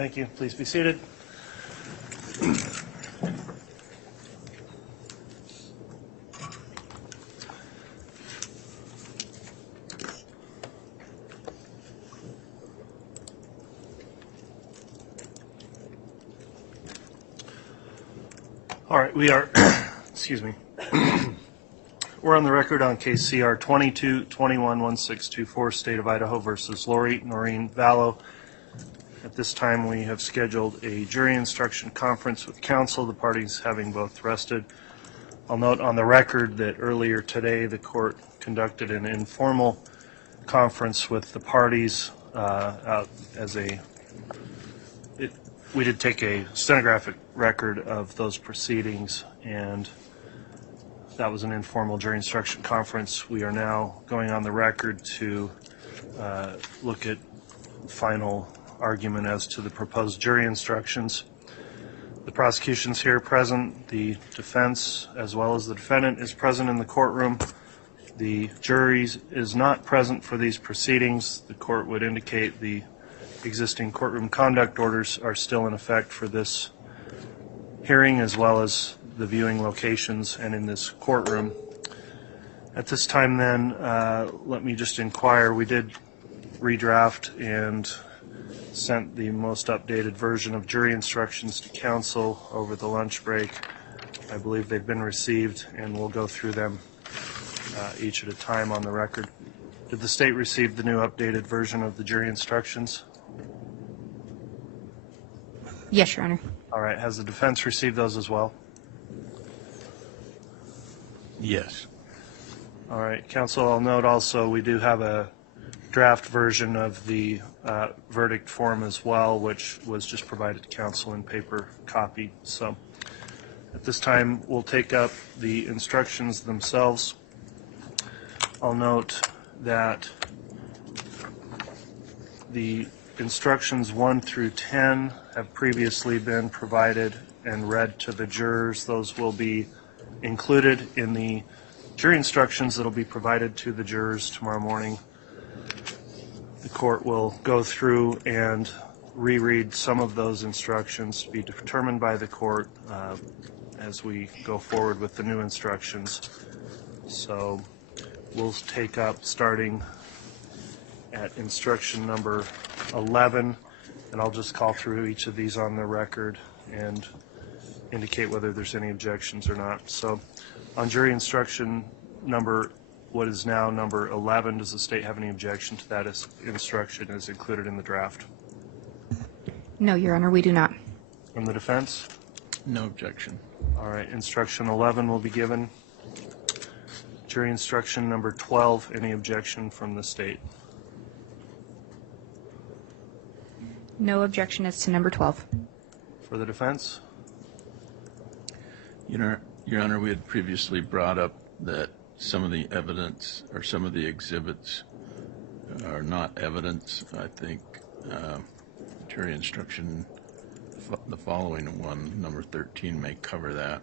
Thank you. Please be seated. All right, we are, excuse me, we're on the record on case CR 22-21-1624, State of Idaho versus Lori Vallow. At this time, we have scheduled a jury instruction conference with counsel, the parties having both rested. I'll note on the record that earlier today, the court conducted an informal conference with the parties we did take a stenographic record of those proceedings, and that was an informal jury instruction conference. We are now going on the record to look at final argument as to the proposed jury instructions. The prosecution's here present. The defense, as well as the defendant, is present in the courtroom. The jury is not present for these proceedings. The court would indicate the existing courtroom conduct orders are still in effect for this hearing, as well as the viewing locations and in this courtroom. At this time then, let me just inquire. We did redraft and sent the most updated version of jury instructions to counsel over the lunch break. I believe they've been received, and we'll go through them each at a time on the record. Did the state receive the new updated version of the jury instructions? Yes, Your Honor. All right. Has the defense received those as well? Yes. All right. Counsel, I'll note also we do have a draft version of the verdict form as well, which was just provided to counsel in paper copy. So at this time, we'll take up the instructions themselves. I'll note that the instructions 1 through 10 have previously been provided and read to the jurors. Those will be included in the jury instructions that will be provided to the jurors tomorrow morning. The court will go through and reread some of those instructions to be determined by the court as we go forward with the new instructions. So we'll take up starting at instruction number 11, and I'll just call through each of these on the record and indicate whether there's any objections or not. So on jury instruction number, what is now number 11, does the state have any objection to that as instruction as included in the draft? No, Your Honor, we do not. From the defense? No objection. All right, instruction 11 will be given. Jury instruction number 12, any objection from the state? No objection as to number 12. For the defense? Your Honor, we had previously brought up that some of the evidence or some of the exhibits are not evidence. I think jury instruction, the following one, number 13, may cover that.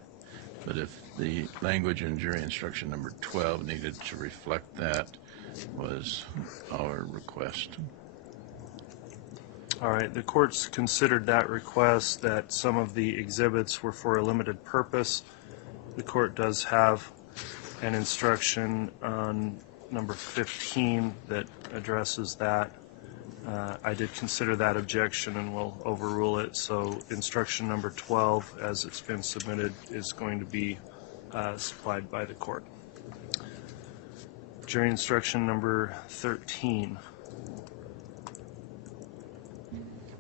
But if the language in jury instruction number 12 needed to reflect that, was our request. All right, the court's considered that request, that some of the exhibits were for a limited purpose. The court does have an instruction on number 15 that addresses that. I did consider that objection and will overrule it. So instruction number 12, as it's been submitted, is going to be supplied by the court. Jury instruction number 13.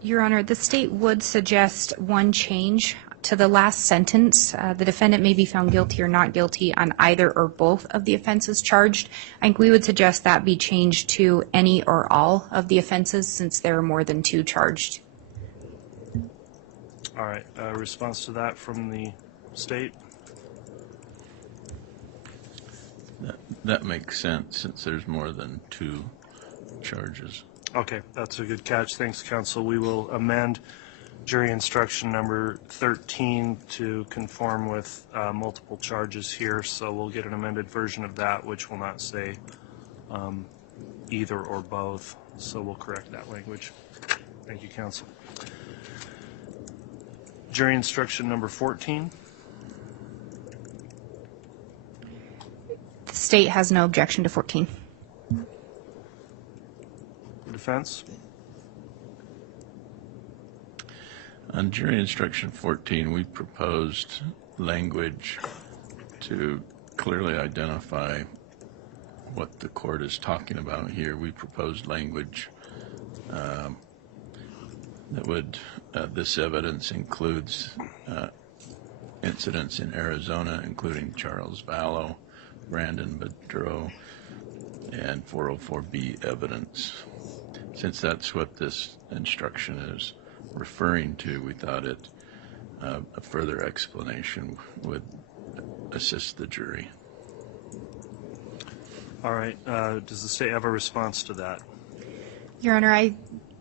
Your Honor, the state would suggest one change to the last sentence. The defendant may be found guilty or not guilty on either or both of the offenses charged. I think we would suggest that be changed to any or all of the offenses, since there are more than 2 charged. All right, response to that from the state? That makes sense, since there's more than 2 charges. Okay, that's a good catch. Thanks, counsel. We will amend jury instruction number 13 to conform with multiple charges here, so we'll get an amended version of that, which will not say either or both, so we'll correct that language. Thank you, counsel. Jury instruction number 14. The state has no objection to 14. The defense? On jury instruction 14, we proposed language to clearly identify what the court is talking about here. We proposed language that would, this evidence includes incidents in Arizona, including Charles Vallow, Brandon Bedreau, and 404B evidence. Since that's what this instruction is referring to, we thought a further explanation would assist the jury. All right. Does the state have a response to that? Your Honor, I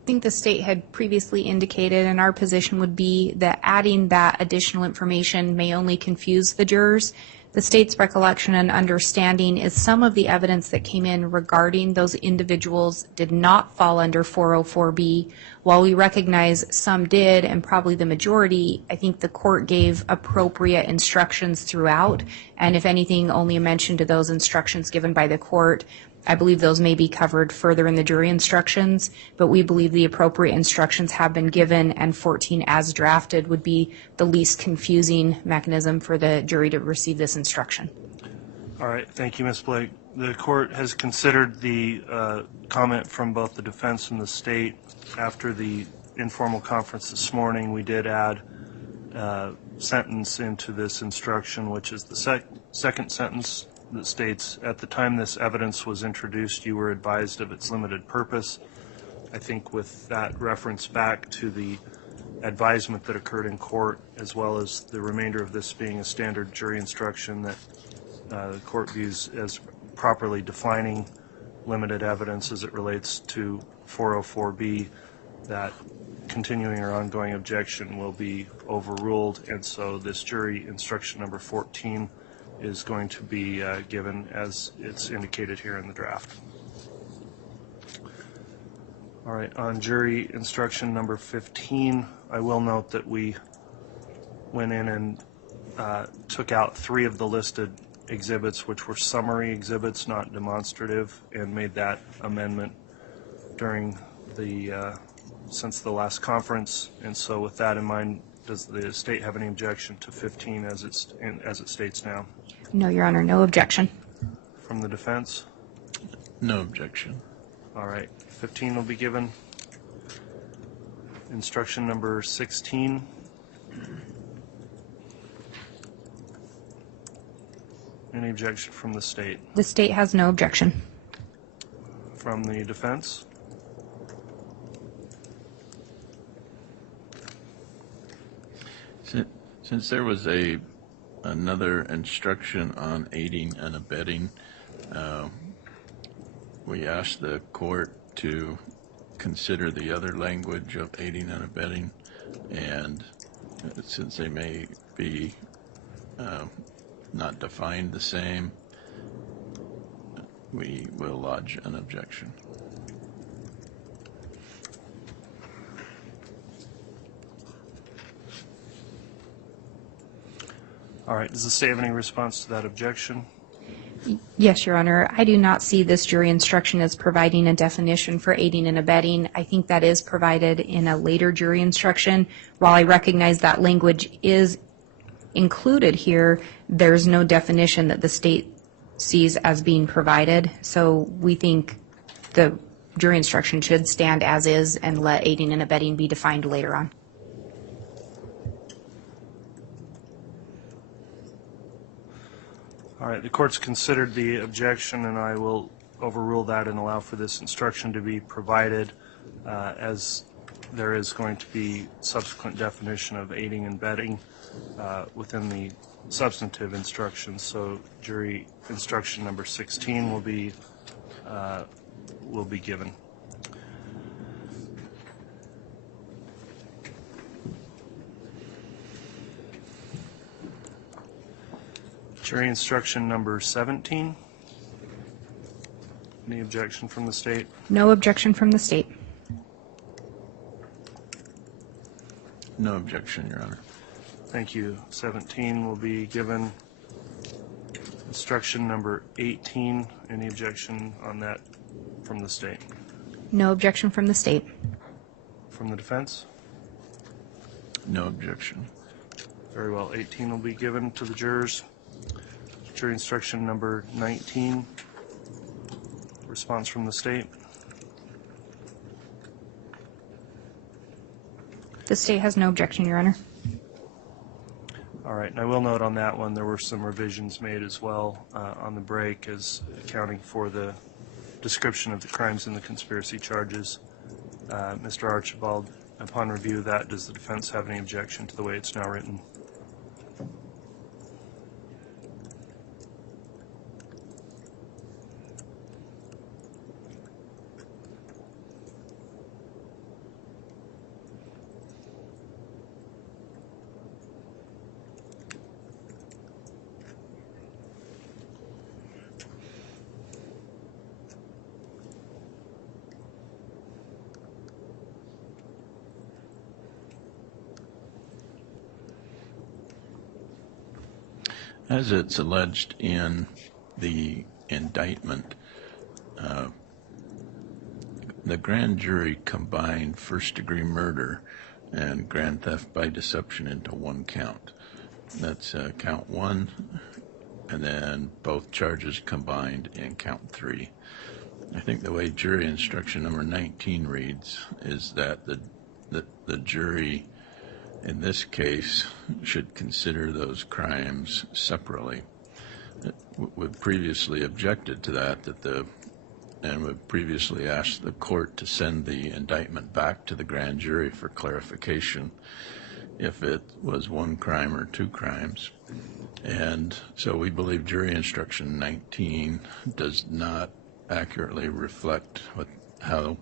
think the state had previously indicated, and our position would be that adding that additional information may only confuse the jurors. The state's recollection and understanding is some of the evidence that came in regarding those individuals did not fall under 404B. While we recognize some did, and probably the majority, I think the court gave appropriate instructions throughout, and if anything, only a mention to those instructions given by the court. I believe those may be covered further in the jury instructions, but we believe the appropriate instructions have been given, and 14 as drafted would be the least confusing mechanism for the jury to receive this instruction. All right. Thank you, Ms. Blake. The court has considered the comment from both the defense and the state. After the informal conference this morning, we did add a sentence into this instruction, which is the second sentence that states, at the time this evidence was introduced, you were advised of its limited purpose. I think with that reference back to the advisement that occurred in court, as well as the remainder of this being a standard jury instruction that the court views as properly defining limited evidence as it relates to 404B, that continuing or ongoing objection will be overruled, and so this jury instruction number 14 is going to be given as it's indicated here in the draft. All right, on jury instruction number 15, I will note that we went in and took out 3 of the listed exhibits, which were summary exhibits, not demonstrative, and made that amendment during the since the last conference. And so with that in mind, does the state have any objection to 15 as it states now? No, Your Honor, no objection. From the defense? No objection. All right, 15 will be given. Instruction number 16. Any objection from the state? The state has no objection. From the defense? Since there was another instruction on aiding and abetting, we asked the court to consider the other language of aiding and abetting, and since they may be not defined the same, we will lodge an objection. All right, does the state have any response to that objection? Yes, Your Honor. I do not see this jury instruction as providing a definition for aiding and abetting. I think that is provided in a later jury instruction. While I recognize that language is included here, there's no definition that the state sees as being provided. So we think the jury instruction should stand as is and let aiding and abetting be defined later on. All right, the court's considered the objection, and I will overrule that and allow for this instruction to be provided, as there is going to be subsequent definition of aiding and abetting within the substantive instructions. So jury instruction number 16 will be given. Jury instruction number 17. Any objection from the state? No objection from the state. No objection, Your Honor. Thank you. 17 will be given. Instruction number 18. Any objection on that from the state? No objection from the state. From the defense? No objection. Very well. 18 will be given to the jurors. Jury instruction number 19. Response from the state? The state has no objection, Your Honor. All right, and I will note on that one there were some revisions made as well on the break as accounting for the description of the crimes in the conspiracy charges. Mr. Archibald, upon review of that, does the defense have any objection to the way it's now written? As it's alleged in the indictment, the grand jury combined first-degree murder and grand theft by deception into one count. That's count 1, and then both charges combined in count 3. I think the way jury instruction number 19 reads is that the jury in this case should consider those crimes separately. We've previously objected to that, and we've previously asked the court to send the indictment back to the grand jury for clarification if it was one crime or two crimes. And so we believe jury instruction 19 does not accurately reflect how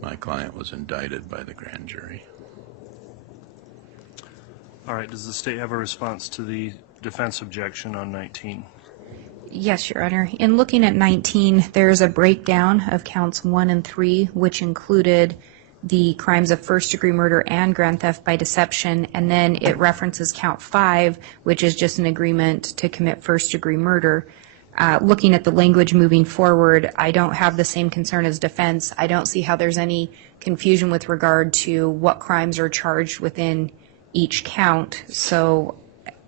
my client was indicted by the grand jury. All right, does the state have a response to the defense objection on 19? Yes, Your Honor. In looking at 19, there's a breakdown of counts 1 and 3, which included the crimes of first-degree murder and grand theft by deception, and then it references count 5, which is just an agreement to commit first-degree murder. Looking at the language moving forward, I don't have the same concern as defense. I don't see how there's any confusion with regard to what crimes are charged within each count. So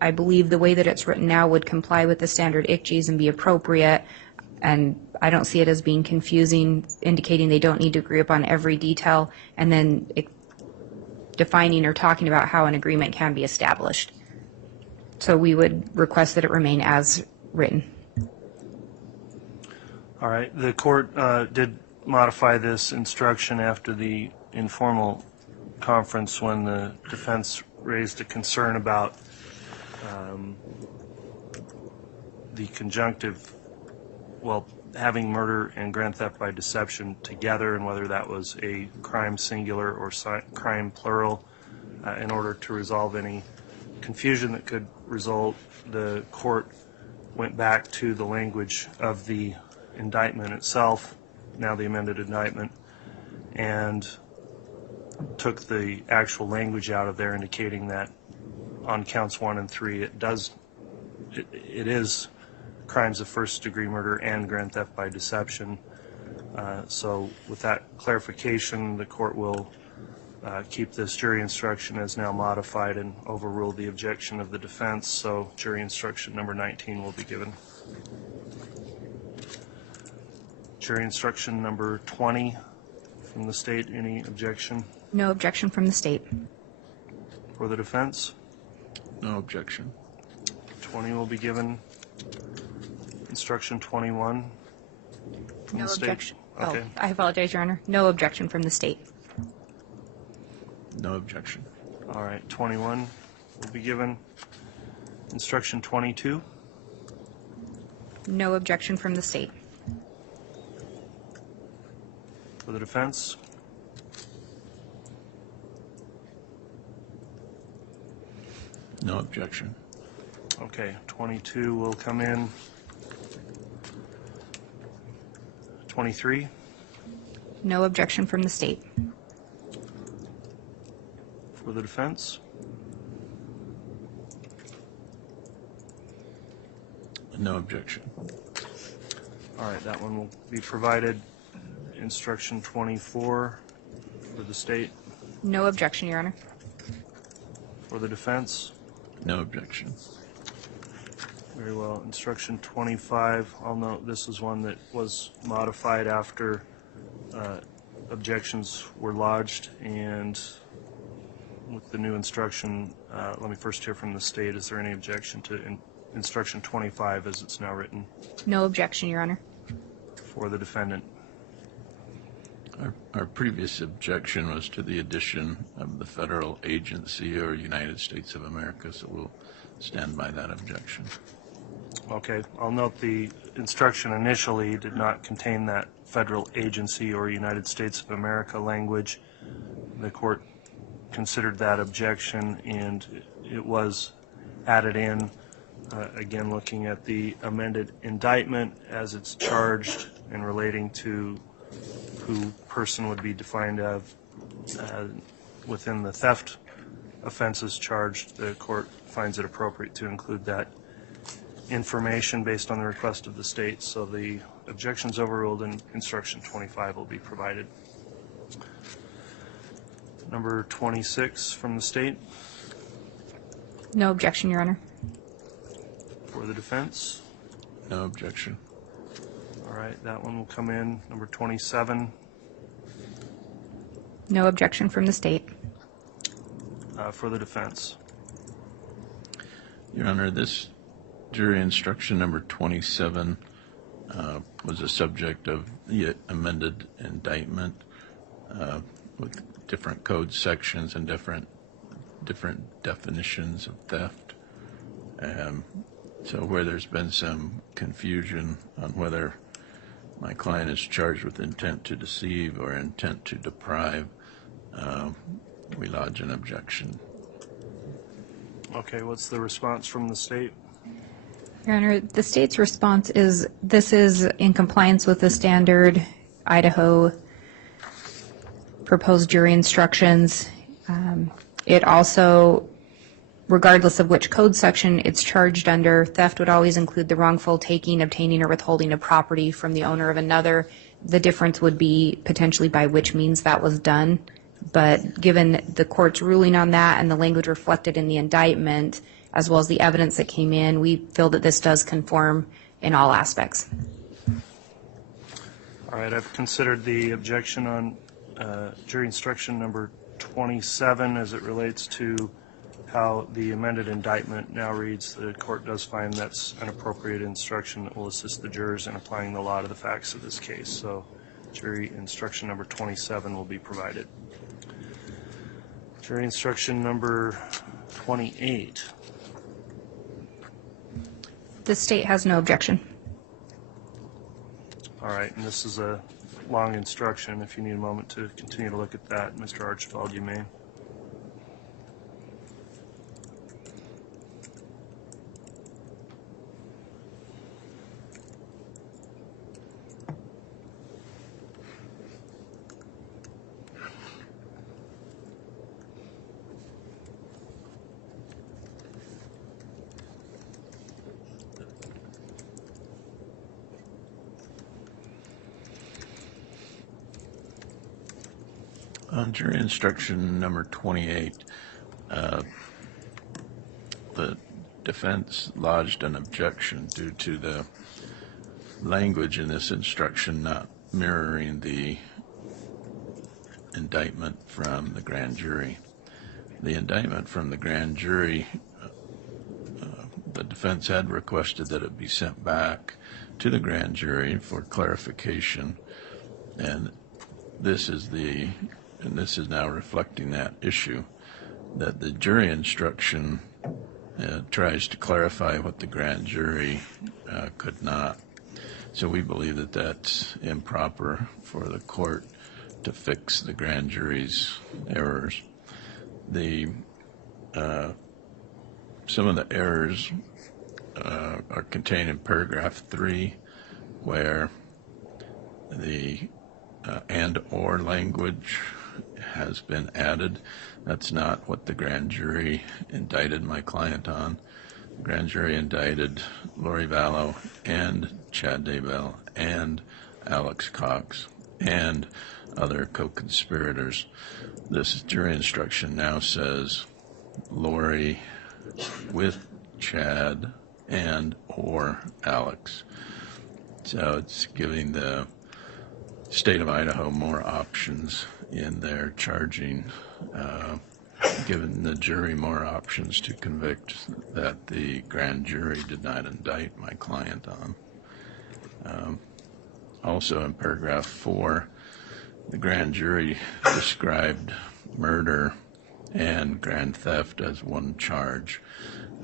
I believe the way that it's written now would comply with the standard ICGs and be appropriate. And I don't see it as being confusing, indicating they don't need to agree upon every detail, and then defining or talking about how an agreement can be established. So we would request that it remain as written. All right, the court did modify this instruction after the informal conference when the defense raised a concern about the conjunctive, well, having murder and grand theft by deception together, and whether that was a crime singular or crime plural. In order to resolve any confusion that could result, the court went back to the language of the indictment itself, now the amended indictment, and took the actual language out of there, indicating that on counts 1 and 3 it is crimes of first-degree murder and grand theft by deception. So with that clarification, the court will keep this jury instruction as now modified and overrule the objection of the defense. So jury instruction number 19 will be given. Jury instruction number 20 from the state. Any objection? No objection from the state. For the defense? No objection. 20 will be given. Instruction 21 from No the state. objection. Okay. Oh, I apologize, Your Honor. No objection from the state. No objection. All right. 21 will be given. Instruction 22. No objection from the state. For the defense? No objection. Okay. 22 will come in. 23. No objection from the state. For the defense? No objection. All right, that one will be provided. Instruction 24 for the state. No objection, Your Honor. For the defense. No objection. Very well. Instruction 25, I'll note this is one that was modified after objections were lodged, and with the new instruction, let me first hear from the state. Is there any objection to instruction 25 as it's now written? No objection, Your Honor. For the defendant. Our previous objection was to the addition of the federal agency or United States of America, so we'll stand by that objection. Okay, I'll note the instruction initially did not contain that federal agency or United States of America language. The court considered that objection and it was added in. Again, looking at the amended indictment as it's charged and relating to who person would be defined of within the theft offenses charged, the court finds it appropriate to include that information based on the request of the state. So the objections overruled and instruction 25 will be provided. Number 26 from the state. No objection, Your Honor. For the defense. No objection. All right, that one will come in. Number 27. No objection from the state. For the defense. Your Honor, this jury instruction number 27 was a subject of the amended indictment with different code sections and different definitions of theft. So where there's been some confusion on whether my client is charged with intent to deceive or intent to deprive, we lodge an objection. Okay, what's the response from the state? Your Honor, the state's response is this is in compliance with the standard Idaho proposed jury instructions. It also, regardless of which code section it's charged under, theft would always include the wrongful taking, obtaining, or withholding of property from the owner of another. The difference would be potentially by which means that was done. But given the court's ruling on that and the language reflected in the indictment, as well as the evidence that came in, we feel that this does conform in all aspects. All right, I've considered the objection on jury instruction number 27 as it relates to how the amended indictment now reads. The court does find that's an appropriate instruction that will assist the jurors in applying the law to the facts of this case. So jury instruction number 27 will be provided. Jury instruction number 28. The state has no objection. All right, and this is a long instruction. If you need a moment to continue to look at that, Mr. Archibald, you may. On jury instruction number 28, the defense lodged an objection due to the language in this instruction not mirroring the indictment from the grand jury. The indictment from the grand jury, the defense had requested that it be sent back to the grand jury for clarification, and this is now reflecting that issue, that the jury instruction tries to clarify what the grand jury could not. So we believe that that's improper for the court to fix the grand jury's errors. Some of the errors are contained in paragraph 3, where the and or language has been added. That's not what the grand jury indicted my client on. grand jury indicted Lori Vallow and Chad Daybell and Alex Cox and other co-conspirators. This jury instruction now says Lori with Chad and or Alex. So it's giving the state of Idaho more options in their charging, giving the jury more options to convict that the grand jury did not indict my client on. Also in paragraph 4, the grand jury described murder and grand theft as one charge.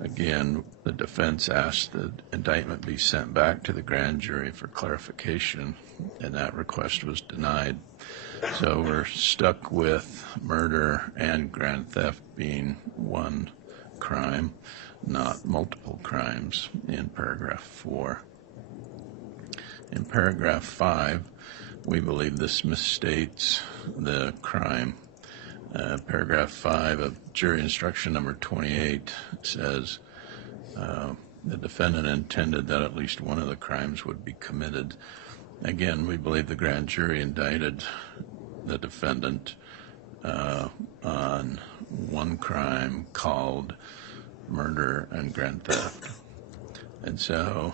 Again, the defense asked the indictment be sent back to the grand jury for clarification, and that request was denied. So we're stuck with murder and grand theft being one crime, not multiple crimes in paragraph 4. In paragraph 5, we believe this misstates the crime. Paragraph 5 of jury instruction number 28 says the defendant intended that at least one of the crimes would be committed. Again, we believe the grand jury indicted the defendant on one crime called murder and grand theft. And so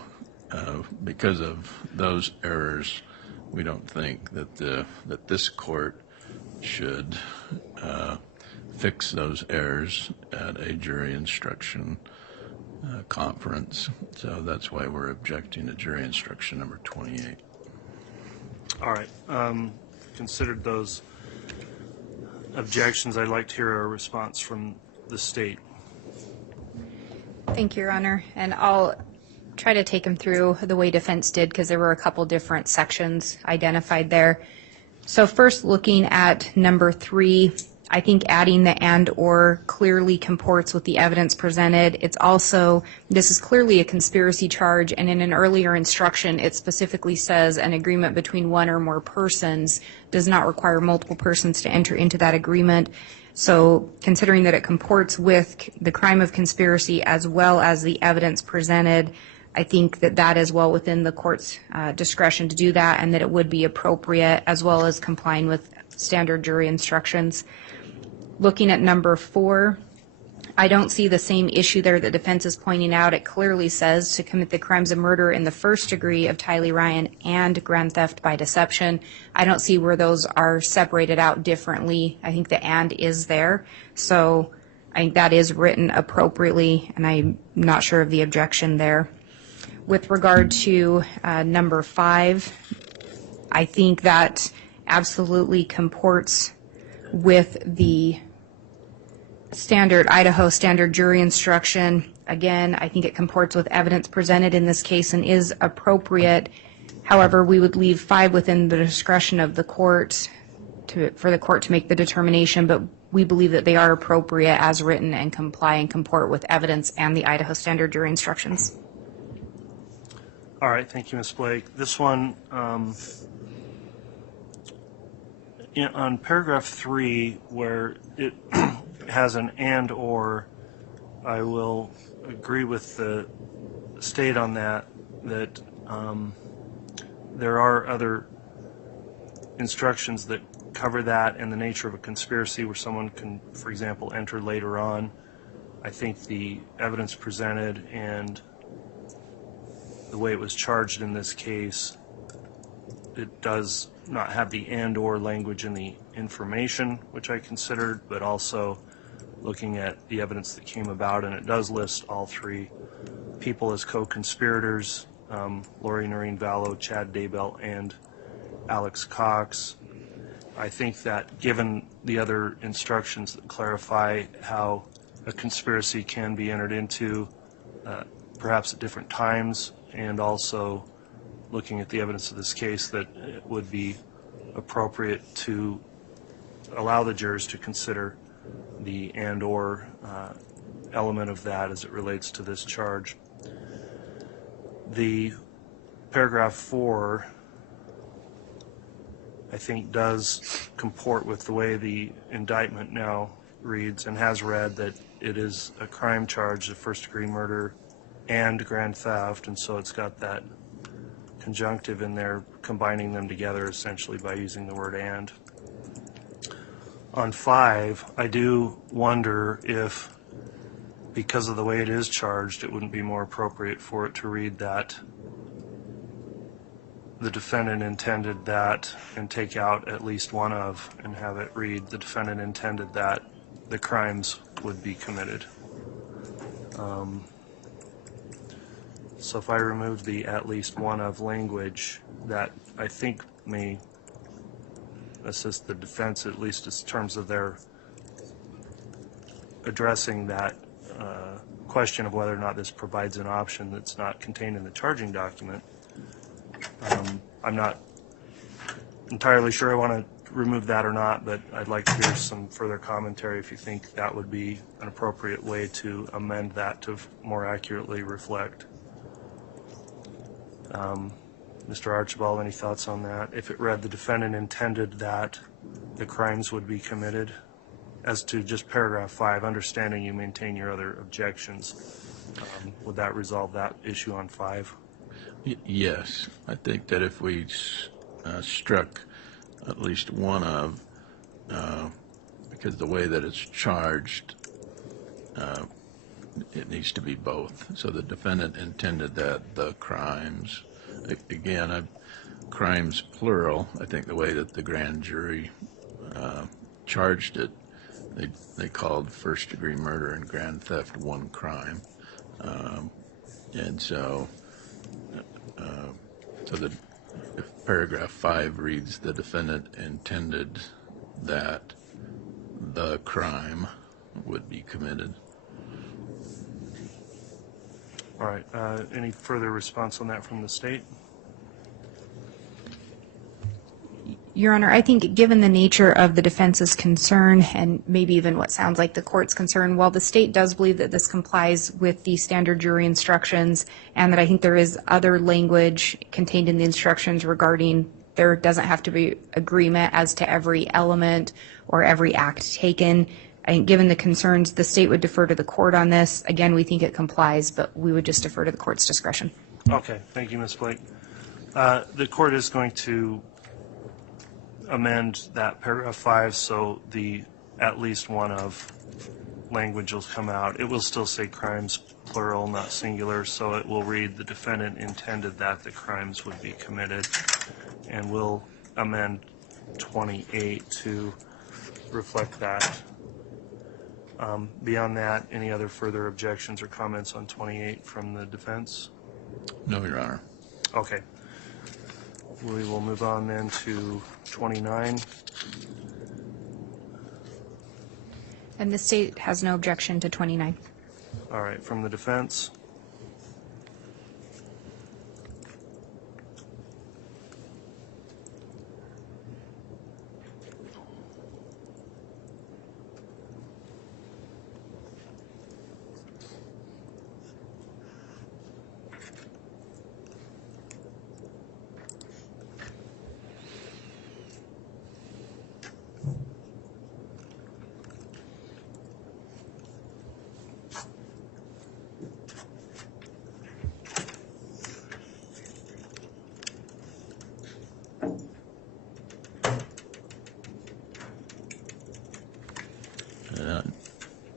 because of those errors, we don't think that that this court should fix those errors at a jury instruction conference. So that's why we're objecting to jury instruction number 28. All right. Considered those objections, I'd like to hear a response from the state. Thank you, Your Honor. And I'll try to take them through the way defense did, because there were a couple different sections identified there. So first, looking at number 3, I think adding the and or clearly comports with the evidence presented. It's also, this is clearly a conspiracy charge, and in an earlier instruction, it specifically says an agreement between one or more persons does not require multiple persons to enter into that agreement. So considering that it comports with the crime of conspiracy as well as the evidence presented, I think that that is well within the court's discretion to do that, and that it would be appropriate, as well as complying with standard jury instructions. Looking at number 4, I don't see the same issue there that defense is pointing out. It clearly says to commit the crimes of murder in the first degree of Tylee Ryan and grand theft by deception. I don't see where those are separated out differently. I think the and is there. So I think that is written appropriately, and I'm not sure of the objection there. With regard to number 5, I think that absolutely comports with the Idaho standard jury instruction. Again, I think it comports with evidence presented in this case and is appropriate. However, we would leave 5 within the discretion of the court for the court to make the determination, but we believe that they are appropriate as written and comply and comport with evidence and the Idaho standard jury instructions. All right, thank you, Ms. Blake. This one, on paragraph 3, where it has an and or, I will agree with the state on that there are other instructions that cover that and the nature of a conspiracy where someone can, for example, enter later on. I think the evidence presented and the way it was charged in this case, it does not have the and or language in the information, which I considered, but also looking at the evidence that came about, and it does list all 3 people as co-conspirators, Lori Vallow, Chad Daybell, and Alex Cox. I think that given the other instructions that clarify how a conspiracy can be entered into, perhaps at different times, and also looking at the evidence of this case, that it would be appropriate to allow the jurors to consider the and or element of that as it relates to this charge. The paragraph 4, I think, does comport with the way the indictment now reads and has read, that it is a crime charge of first-degree murder and grand theft, and so it's got that conjunctive in there, combining them together essentially by using the word and. On 5, I do wonder if, because of the way it is charged, it wouldn't be more appropriate for it to read that the defendant intended that and take out at least one of, and have it read the defendant intended that the crimes would be committed. So if I remove the at least one of language, that I think may assist the defense, at least in terms of their addressing that question of whether or not this provides an option that's not contained in the charging document. I'm not entirely sure I want to remove that or not, but I'd like to hear some further commentary if you think that would be an appropriate way to amend that to more accurately reflect. Mr. Archibald, any thoughts on that? If it read the defendant intended that the crimes would be committed, as to just paragraph 5, understanding you maintain your other objections, would that resolve that issue on 5? Yes, I think that if we struck at least one of, because the way that it's charged, it needs to be both. So the defendant intended that the crimes, again, crimes plural, I think the way that the grand jury charged it, they called first-degree murder and grand theft one crime. And so if paragraph 5 reads the defendant intended that the crime would be committed. All right. Any further response on that from the state? Your Honor, I think given the nature of the defense's concern and maybe even what sounds like the court's concern, while the state does believe that this complies with the standard jury instructions and that I think there is other language contained in the instructions regarding there doesn't have to be agreement as to every element or every act taken, I think given the concerns, the state would defer to the court on this. Again, we think it complies, but we would just defer to the court's discretion. Okay. Thank you, Ms. Blake. The court is going to amend that paragraph 5 so the at least one of language will come out. It will still say crimes plural, not singular, so it will read the defendant intended that the crimes would be committed, and we'll amend 28 to reflect that. Beyond that, any other further objections or comments on 28 from the defense? No, Your Honor. Okay. We will move on then to 29. And the state has no objection to 29. All right, from the defense.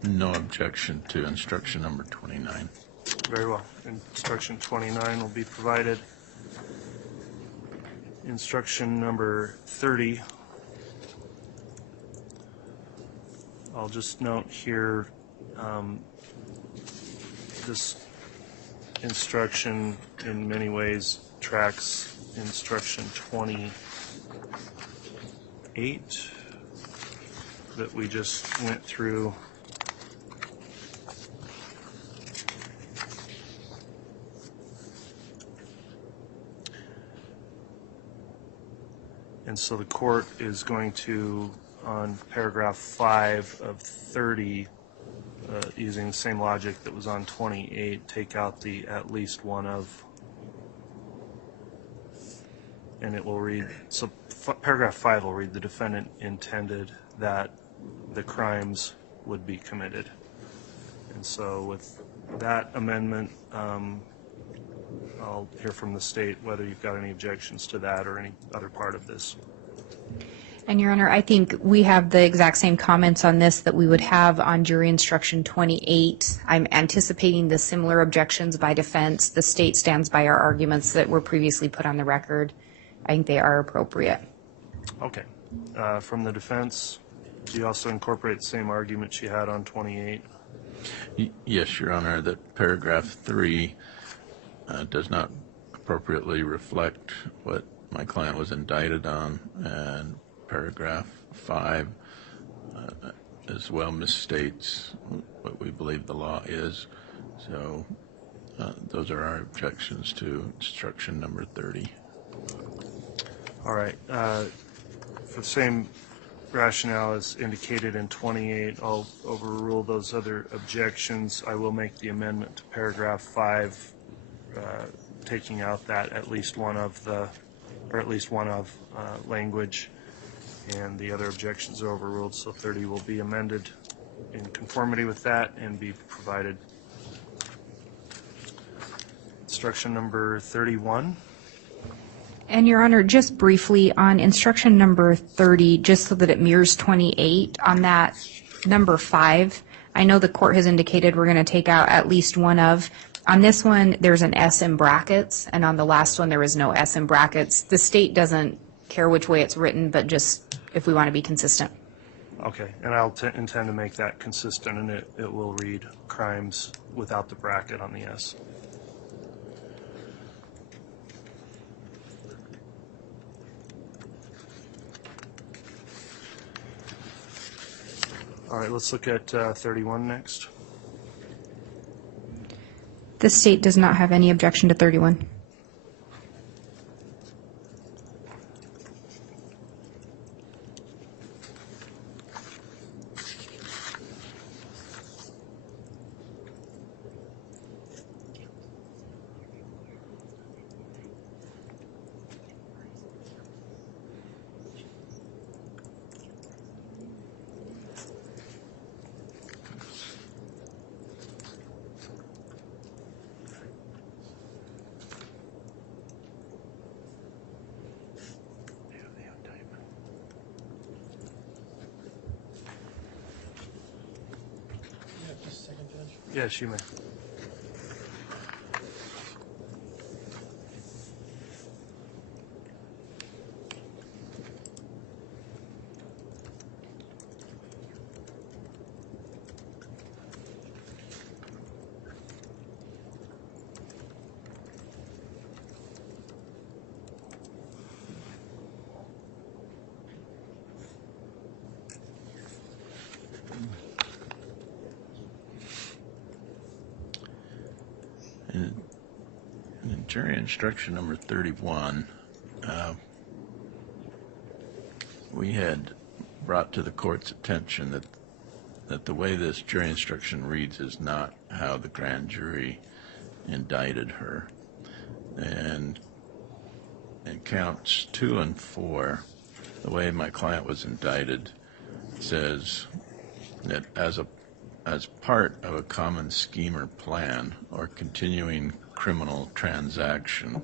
No objection to instruction number 29. Very well. Instruction 29 will be provided. Instruction number 30. I'll just note here, this instruction in many ways tracks instruction 28 that we just went through. And so the court is going to, on paragraph 5 of 30, using the same logic that was on 28, take out the at least one of, and it will read, so paragraph 5 will read the defendant intended that the crimes would be committed. And so with that amendment, I'll hear from the state whether you've got any objections to that or any other part of this. And Your Honor, I think we have the exact same comments on this that we would have on jury instruction 28. I'm anticipating the similar objections by defense. The state stands by our arguments that were previously put on the record. I think they are appropriate. Okay. From the defense, do you also incorporate the same argument she had on 28? Yes, Your Honor, that paragraph 3 does not appropriately reflect what my client was indicted on, and paragraph 5 as well misstates what we believe the law is. So those are our objections to instruction number 30. All right. For the same rationale as indicated in 28, I'll overrule those other objections. I will make the amendment to paragraph 5, taking out that at least one of language, and the other objections are overruled, so 30 will be amended in conformity with that and be provided. Instruction number 31. And Your Honor, just briefly on instruction number 30, just so that it mirrors 28, on that number 5, I know the court has indicated we're going to take out at least one of. On this one, there's an S in brackets, and on the last one, there is no S in brackets. The state doesn't care which way it's written, but just if we want to be consistent. Okay, and I'll intend to make that consistent, and it will read crimes without the bracket on the S. All right, let's look at 31 next. The state does not have any objection to 31. Yes, you may. In jury instruction number 31, we had brought to the court's attention that the way this jury instruction reads is not how the grand jury indicted her. And in counts 2 and 4, the way my client was indicted says that as part of a common scheme or plan or continuing criminal transaction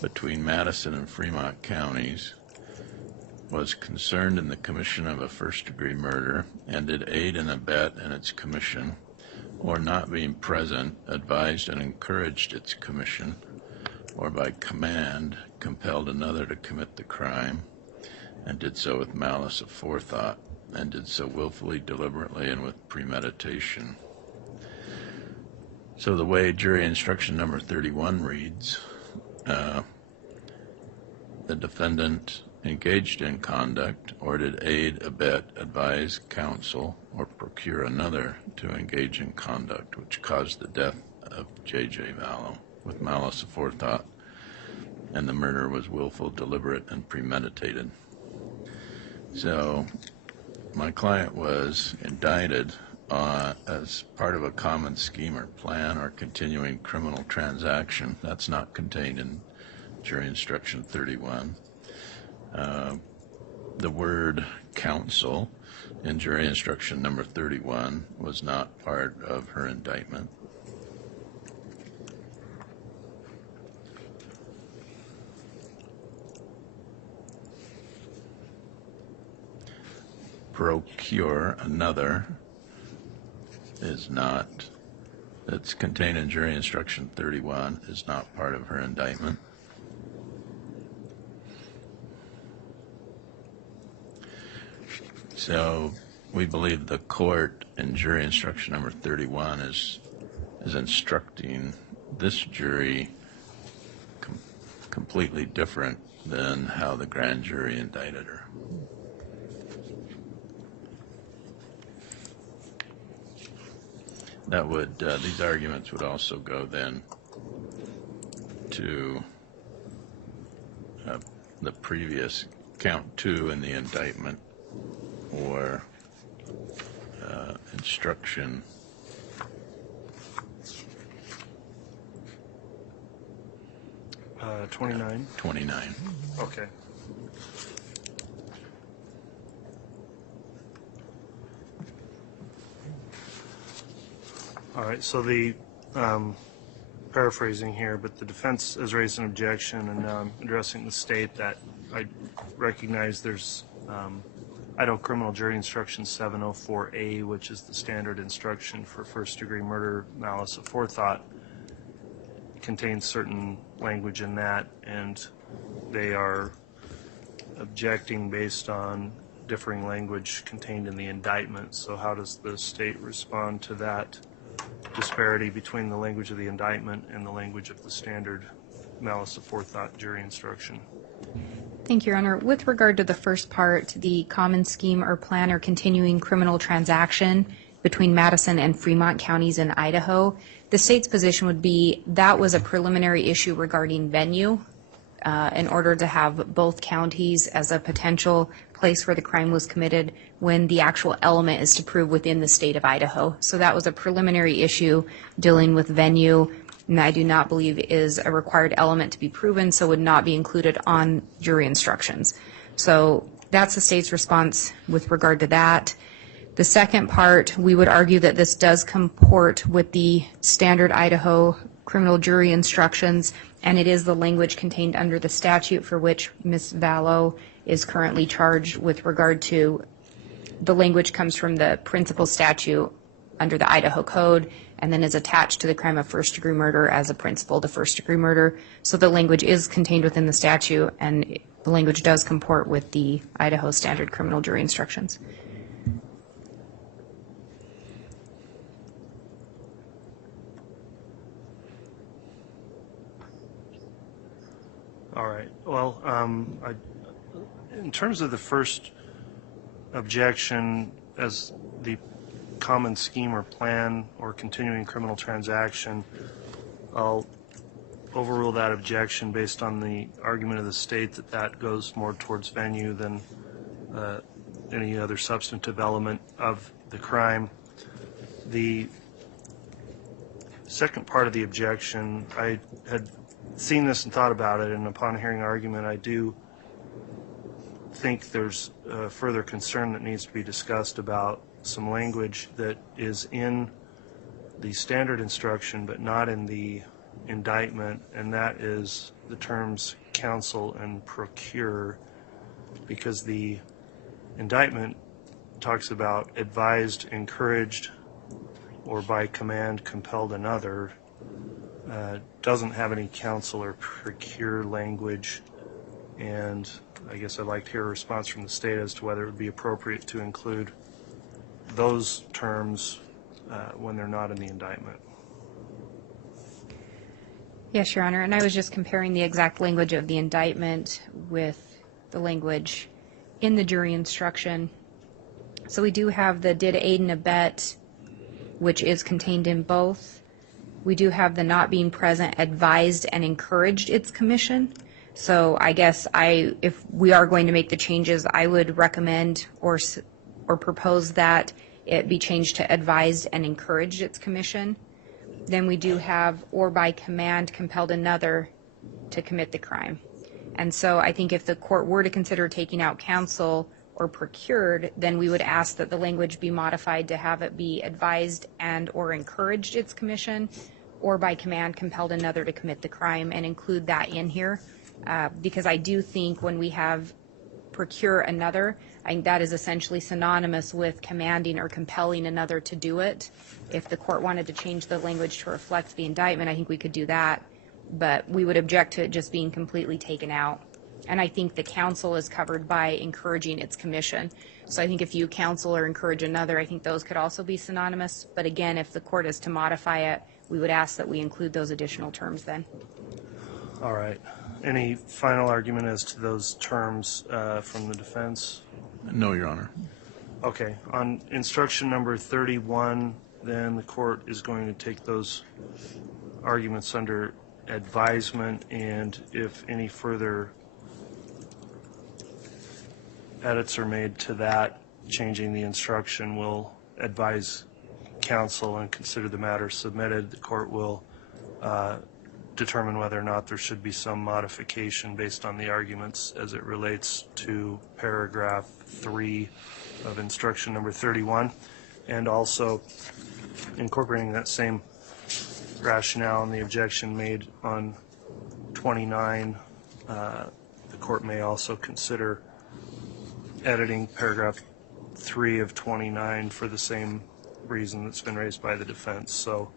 between Madison and Fremont counties, was concerned in the commission of a first-degree murder and did aid and abet in its commission, or not being present, advised and encouraged its commission, or by command compelled another to commit the crime, and did so with malice aforethought, and did so willfully, deliberately, and with premeditation. So the way jury instruction number 31 reads, the defendant engaged in conduct or did aid, abet, advise, counsel, or procure another to engage in conduct which caused the death of J.J. Vallow with malice aforethought, and the murder was willful, deliberate, and premeditated. So my client was indicted as part of a common scheme or plan or continuing criminal transaction. That's not contained in jury instruction 31. The word counsel in jury instruction number 31 was not part of her indictment. procure another is not, that's contained in jury instruction 31, is not part of her indictment. So we believe the court in jury instruction number 31 is instructing this jury completely different than how the grand jury indicted her. That would, these arguments would also go then to the previous count 2 in the indictment, or instruction 29. 29. Okay. All right, so the, paraphrasing here, but the defense has raised an objection, and now I'm addressing the state that I recognize there's Idaho Criminal Jury Instruction 704A, which is the standard instruction for first-degree murder, malice aforethought, contains certain language in that, and they are objecting based on differing language contained in the indictment. So how does the state respond to that disparity between the language of the indictment and the language of the standard malice aforethought jury instruction? Thank you, Your Honor. With regard to the first part, the common scheme or plan or continuing criminal transaction between Madison and Fremont counties in Idaho, the state's position would be that was a preliminary issue regarding venue in order to have both counties as a potential place where the crime was committed when the actual element is to prove within the state of Idaho. So that was a preliminary issue dealing with venue, and I do not believe is a required element to be proven, so would not be included on jury instructions. So that's the state's response with regard to that. The second part, we would argue that this does comport with the standard Idaho criminal jury instructions, and it is the language contained under the statute for which Ms. Vallow is currently charged. With regard to the language comes from the principal statute under the Idaho Code, and then is attached to the crime of first-degree murder as a principle to first-degree murder. So the language is contained within the statute, and the language does comport with the Idaho standard criminal jury instructions. All right. Well, in terms of the first objection as the common scheme or plan or continuing criminal transaction, I'll overrule that objection based on the argument of the state that that goes more towards venue than any other substantive element of the crime. The second part of the objection, I had seen this and thought about it, and upon hearing argument, I do think there's further concern that needs to be discussed about some language that is in the standard instruction but not in the indictment, and that is the terms counsel and procure, because the indictment talks about advised, encouraged, or by command compelled another. Doesn't have any counsel or procure language, and I guess I'd like to hear a response from the state as to whether it would be appropriate to include those terms when they're not in the indictment. Yes, Your Honor, and I was just comparing the exact language of the indictment with the language in the jury instruction. So we do have the did aid and abet, which is contained in both. We do have the not being present advised and encouraged its commission. So I guess if we are going to make the changes, I would recommend or propose that it be changed to advised and encouraged its commission. Then we do have or by command compelled another to commit the crime. And so I think if the court were to consider taking out counsel or procured, then we would ask that the language be modified to have it be advised and or encouraged its commission, or by command compelled another to commit the crime, and include that in here. Because I do think when we have procure another, I think that is essentially synonymous with commanding or compelling another to do it. If the court wanted to change the language to reflect the indictment, I think we could do that, but we would object to it just being completely taken out. And I think the counsel is covered by encouraging its commission. So I think if you counsel or encourage another, I think those could also be synonymous. But again, if the court is to modify it, we would ask that we include those additional terms then. All right. Any final argument as to those terms from the defense? No, Your Honor. Okay. On instruction number 31, then the court is going to take those arguments under advisement, and if any further edits are made to that, changing the instruction, will advise counsel and consider the matter submitted. The court will determine whether or not there should be some modification based on the arguments as it relates to paragraph 3 of instruction number 31, and also incorporating that same rationale and the objection made on 29. The court may also consider editing paragraph 3 of 29 for the same reason that's been raised by the defense. So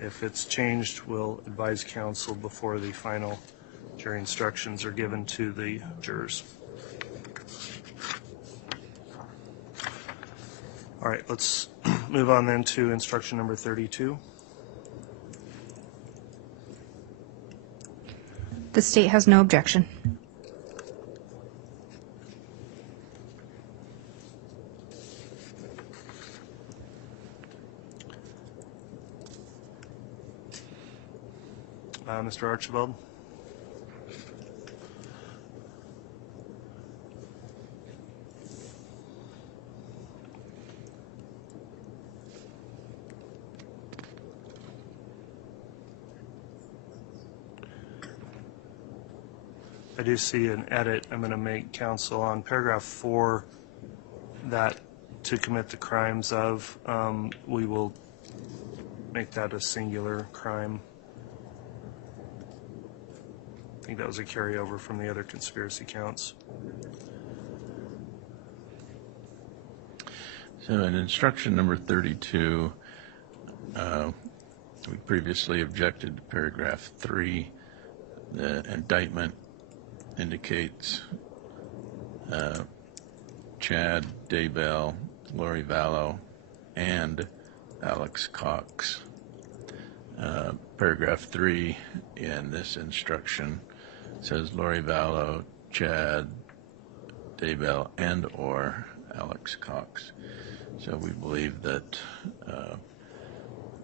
if it's changed, we'll advise counsel before the final jury instructions are given to the jurors. All right, let's move on then to instruction number 32. The state has no objection. Mr. Archibald? I do see an edit I'm going to make, counsel, on paragraph 4, that to commit the crimes of, we will make that a singular crime. I think that was a carryover from the other conspiracy counts. So in instruction number 32, we previously objected to paragraph 3. The indictment indicates Chad Daybell, Lori Vallow, and Alex Cox. Paragraph 3 in this instruction says Lori Vallow, Chad Daybell, and or Alex Cox. So we believe that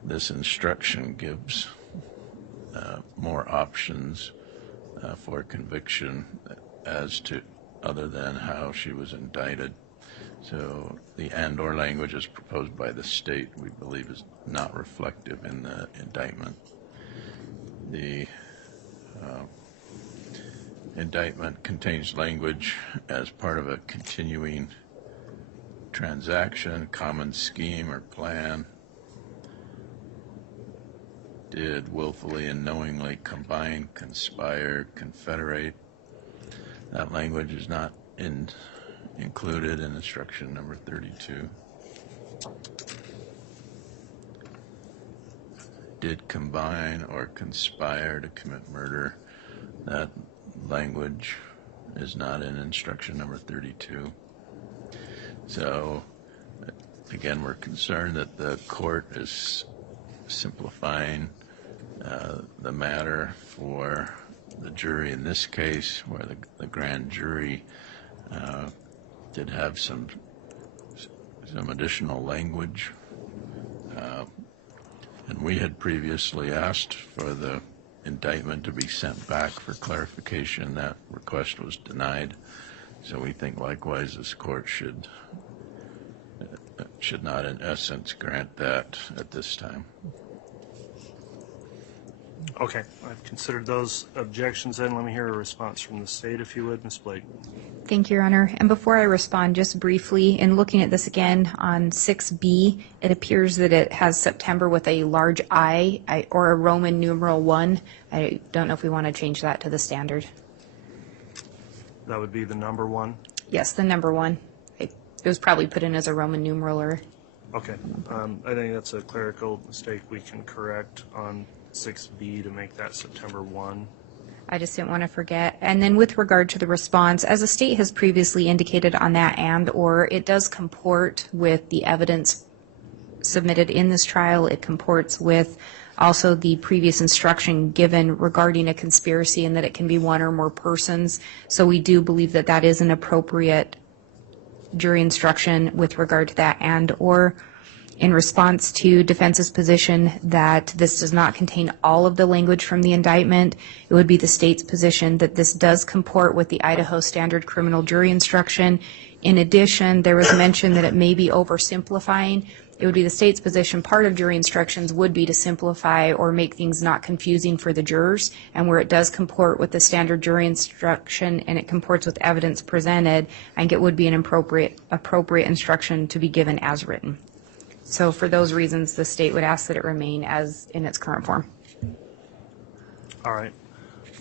this instruction gives more options for conviction as to other than how she was indicted. So the and or language as proposed by the state, we believe, is not reflective in the indictment. The indictment contains language as part of a continuing transaction, common scheme or plan, did willfully and knowingly combine, conspire, confederate. That language is not included in instruction number 32. Did combine or conspire to commit murder. That language is not in instruction number 32. So again, we're concerned that the court is simplifying the matter for the jury in this case, where the grand jury did have some additional language. And we had previously asked for the indictment to be sent back for clarification. That request was denied. So we think likewise this court should not in essence grant that at this time. Okay, I've considered those objections, and let me hear a response from the state, if you would, Ms. Blake. Thank you, Your Honor. And before I respond, just briefly, in looking at this again on 6B, it appears that it has September with a large I or a Roman numeral 1. I don't know if we want to change that to the standard. That would be the number 1. Yes, the number 1. It was probably put in as a Roman numeral or. Okay. I think that's a clerical mistake we can correct on 6B to make that September 1. I just didn't want to forget. And then with regard to the response, as the state has previously indicated on that and/or, it does comport with the evidence submitted in this trial. It comports with also the previous instruction given regarding a conspiracy and that it can be one or more persons. So we do believe that that is an appropriate jury instruction with regard to that and/or. In response to defense's position that this does not contain all of the language from the indictment, it would be the state's position that this does comport with the Idaho Standard Criminal Jury Instruction. In addition, there was mention that it may be oversimplifying. It would be the state's position part of jury instructions would be to simplify or make things not confusing for the jurors, and where it does comport with the standard jury instruction and it comports with evidence presented, I think it would be an appropriate instruction to be given as written. So for those reasons, the state would ask that it remain as in its current form. All right.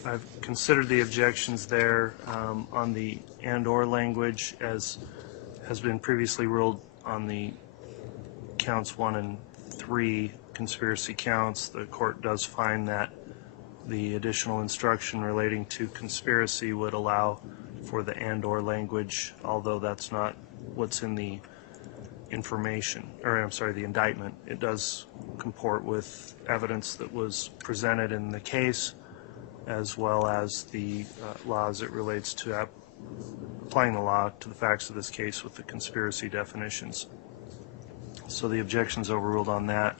I've considered the objections there on the and/or language, as has been previously ruled on the counts 1 and 3 conspiracy counts. The court does find that the additional instruction relating to conspiracy would allow for the and/or language, although that's not what's in the information, or I'm sorry, the indictment. It does comport with evidence that was presented in the case, as well as the law as it relates to applying the law to the facts of this case with the conspiracy definitions. So the objection's overruled on that.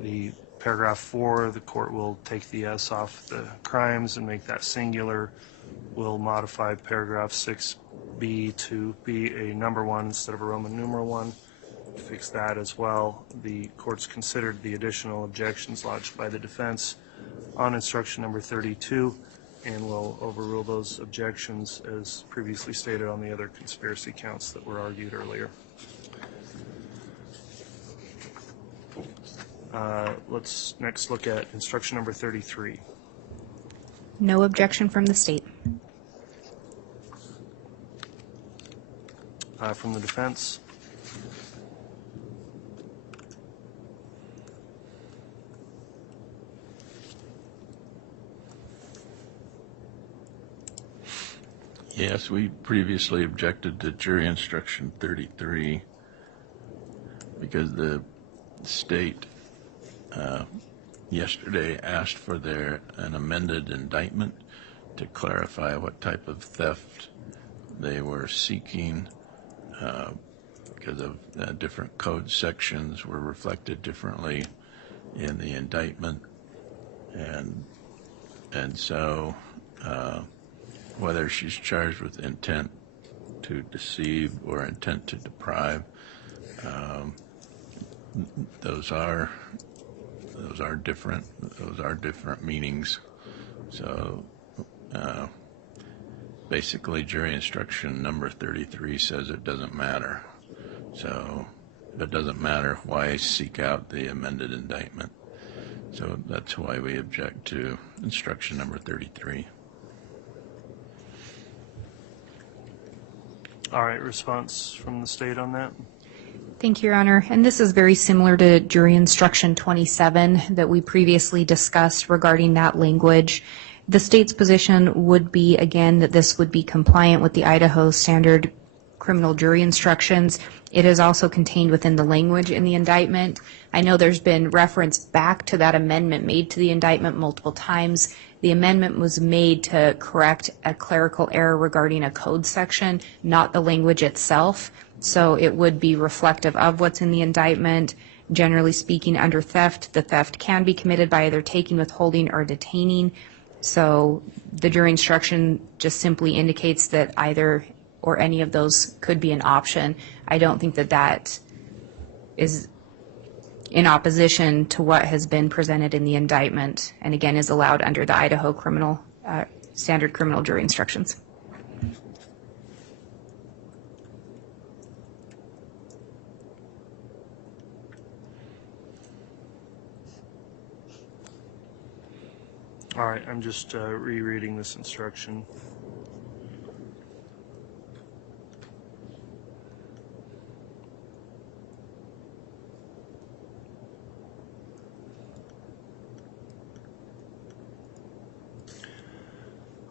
The paragraph 4, the court will take the S off the crimes and make that singular. We'll modify paragraph 6B to be a number 1 instead of a Roman numeral 1. Fix that as well. The court's considered the additional objections lodged by the defense on instruction number 32, and will overrule those objections as previously stated on the other conspiracy counts that were argued earlier. Let's next look at instruction number 33. No objection from the state. From the defense. Yes, we previously objected to jury instruction 33 because the state yesterday asked for an amended indictment to clarify what type of theft they were seeking because of different code sections were reflected differently in the indictment, and so whether she's charged with intent to deceive or intent to deprive, those are different. Those are different meanings. So basically, jury instruction number 33 says it doesn't matter. So it doesn't matter why seek out the amended indictment. So that's why we object to instruction number 33. All right, response from the state on that? Thank you, Your Honor. And this is very similar to jury instruction 27 that we previously discussed regarding that language. The state's position would be, again, that this would be compliant with the Idaho Standard Criminal Jury Instructions. It is also contained within the language in the indictment. I know there's been reference back to that amendment made to the indictment multiple times. The amendment was made to correct a clerical error regarding a code section, not the language itself. So it would be reflective of what's in the indictment. Generally speaking, under theft, the theft can be committed by either taking, withholding, or detaining. So the jury instruction just simply indicates that either or any of those could be an option. I don't think that that is in opposition to what has been presented in the indictment, and again is allowed under the Idaho Standard Criminal Jury Instructions. All right, I'm just rereading this instruction.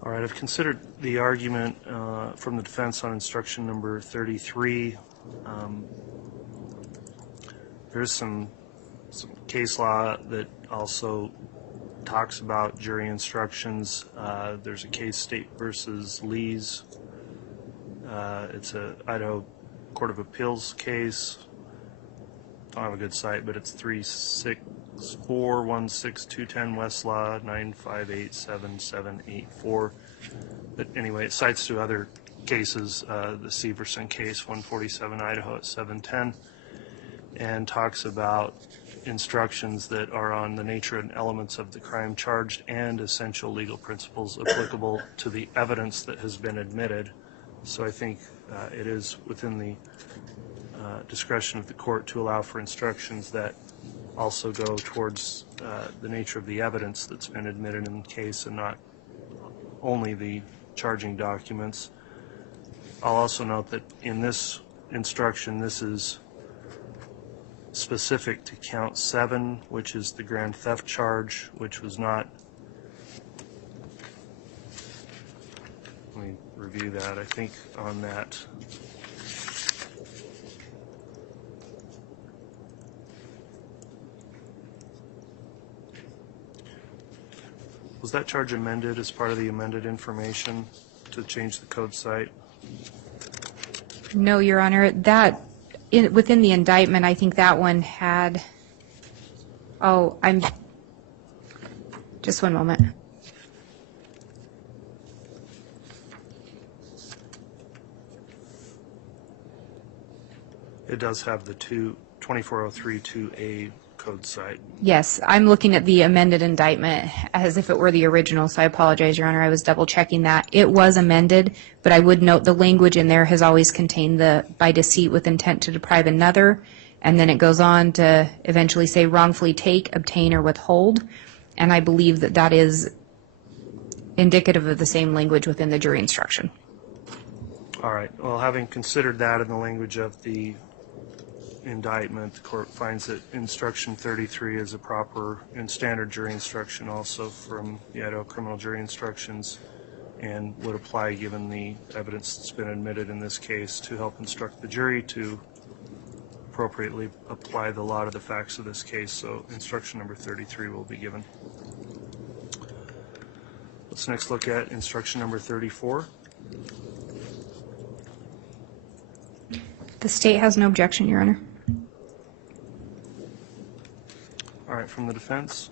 All right, I've considered the argument from the defense on instruction number 33. There's some case law that also talks about jury instructions. There's a case, State versus Lees. It's a Idaho Court of Appeals case. Don't have a good site, but it's 364-16210 Westlaw 9587784. But anyway, it cites to other cases, the Severson case, 147 Idaho at 710, and talks about instructions that are on the nature and elements of the crime charged and essential legal principles applicable to the evidence that has been admitted. So I think it is within the discretion of the court to allow for instructions that also go towards the nature of the evidence that's been admitted in the case and not only the charging documents. I'll also note that in this instruction, this is specific to count 7, which is the grand theft charge, which was not. Let me review that. I think on that. Was that charge amended as part of the amended information to change the code site? No, Your Honor. Within the indictment, I think that one had, just one moment. It does have the 24032A code site. Yes, I'm looking at the amended indictment as if it were the original, so I apologize, Your Honor. I was double checking that. It was amended, but I would note the language in there has always contained the by deceit with intent to deprive another, and then it goes on to eventually say wrongfully take, obtain, or withhold, and I believe that that is indicative of the same language within the jury instruction. All right. Well, having considered that in the language of the indictment, the court finds that instruction 33 is a proper and standard jury instruction also from the Idaho criminal jury instructions and would apply given the evidence that's been admitted in this case to help instruct the jury to appropriately apply the law to the facts of this case. So instruction number 33 will be given. Let's next look at instruction number 34. The state has no objection, Your Honor. All right, from the defense.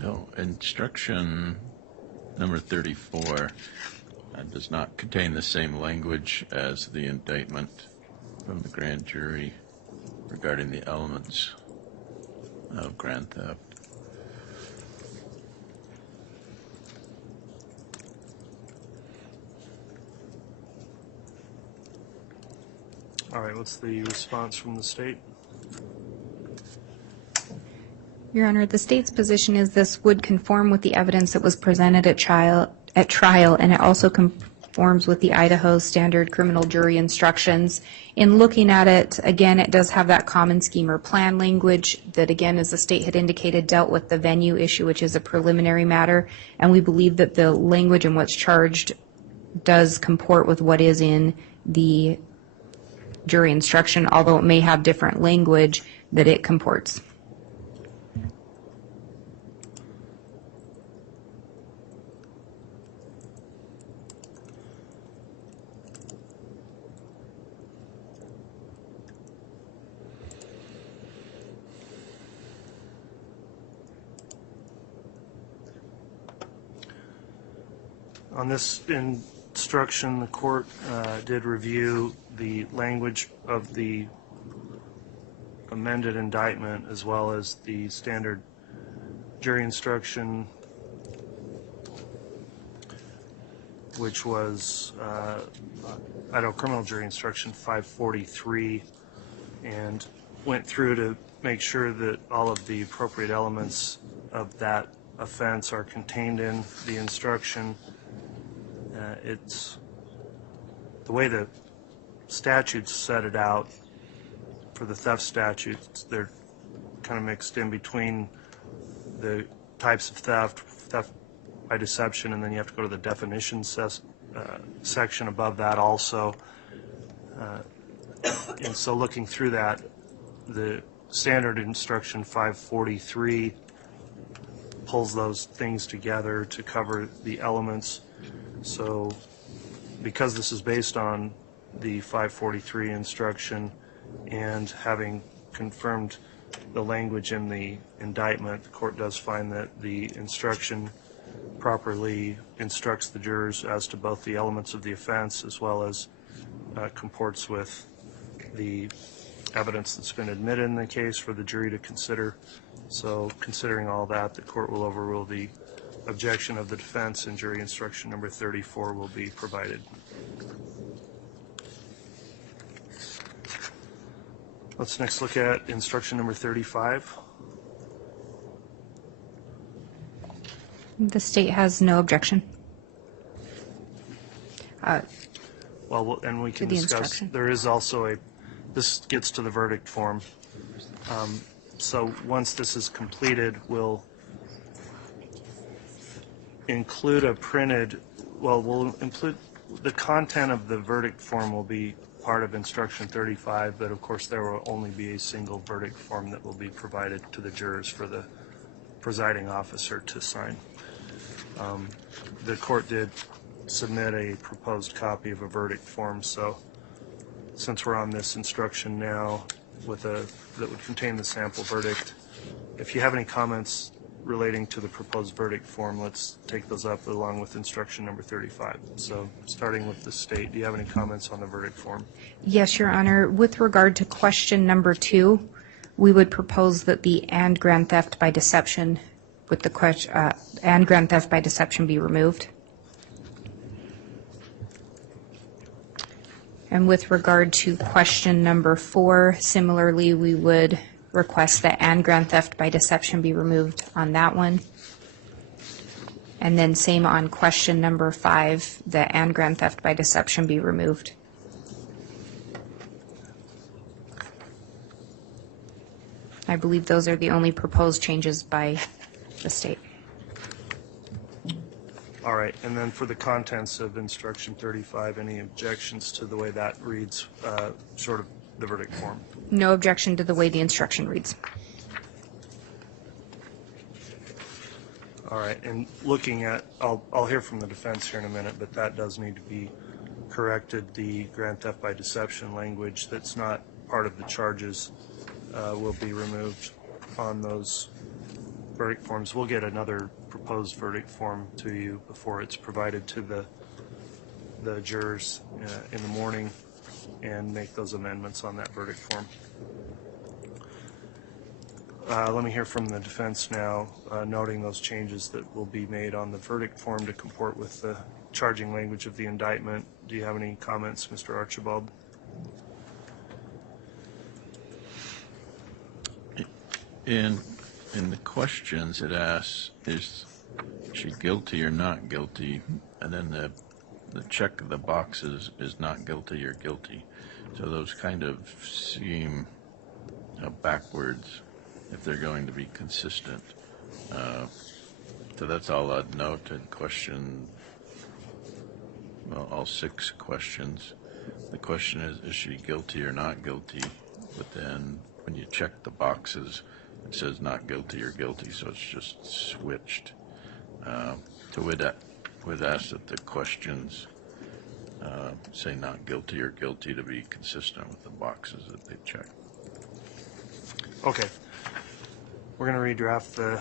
No, instruction number 34 does not contain the same language as the indictment from the grand jury regarding the elements of grand theft. All right, what's the response from the state? Your Honor, the state's position is this would conform with the evidence that was presented at trial, and it also conforms with the Idaho standard criminal jury instructions. In looking at it, again, it does have that common scheme or plan language that, again, as the state had indicated, dealt with the venue issue, which is a preliminary matter, and we believe that the language in what's charged does comport with what is in the jury instruction, although it may have different language that it comports. On this instruction, the court did review the language of the amended indictment as well as the standard jury instruction, which was Idaho Criminal Jury Instruction 543, and went through to make sure that all of the appropriate elements of that offense are contained in the instruction. It's the way the statutes set it out for the theft statutes. They're kind of mixed in between the types of theft by deception, and then you have to go to the definition section above that also. And so looking through that, the standard instruction 543 pulls those things together to cover the elements. So because this is based on the 543 instruction and having confirmed the language in the indictment, the court does find that the instruction properly instructs the jurors as to both the elements of the offense as well as comports with the evidence that's been admitted in the case for the jury to consider. So considering all that, the court will overrule the objection of the defense, and jury instruction number 34 will be provided. Let's next look at instruction number 35. The state has no objection. Well, and we can the discuss, instruction. there is also this gets to the verdict form. So once this is completed, we'll include we'll include the content of the verdict form will be part of instruction 35, but of course there will only be a single verdict form that will be provided to the jurors for the presiding officer to sign. The court did submit a proposed copy of a verdict form, so since we're on this instruction now that would contain the sample verdict, if you have any comments relating to the proposed verdict form, let's take those up along with instruction number 35. So starting with the state, do you have any comments on the verdict form? Yes, Your Honor. With regard to question number 2, we would propose that the and grand theft by deception with the question and grand theft by deception be removed. And with regard to question number 4, similarly, we would request that and grand theft by deception be removed on that one. And then same on question number 5, that and grand theft by deception be removed. I believe those are the only proposed changes by the state. All right, and then for the contents of instruction 35, any objections to the way that reads, short of the verdict form? No objection to the way the instruction reads. All right, and looking at, I'll hear from the defense here in a minute, but that does need to be corrected. The grand theft by deception language that's not part of the charges will be removed on those verdict forms. We'll get another proposed verdict form to you before it's provided to the jurors in the morning, and make those amendments on that verdict form. Let me hear from the defense now, noting those changes that will be made on the verdict form to comport with the charging language of the indictment. Do you have any comments, Mr. Archibald? In the questions, it asks, is she guilty or not guilty? And then the check of the boxes is not guilty or guilty. So those kind of seem backwards if they're going to be consistent. So that's all I'd note in question, well, all 6 questions. The question is she guilty or not guilty? But then when you check the boxes, it says not guilty or guilty, so it's just switched. So we'd ask that the questions say not guilty or guilty to be consistent with the boxes that they check. Okay. We're going to redraft the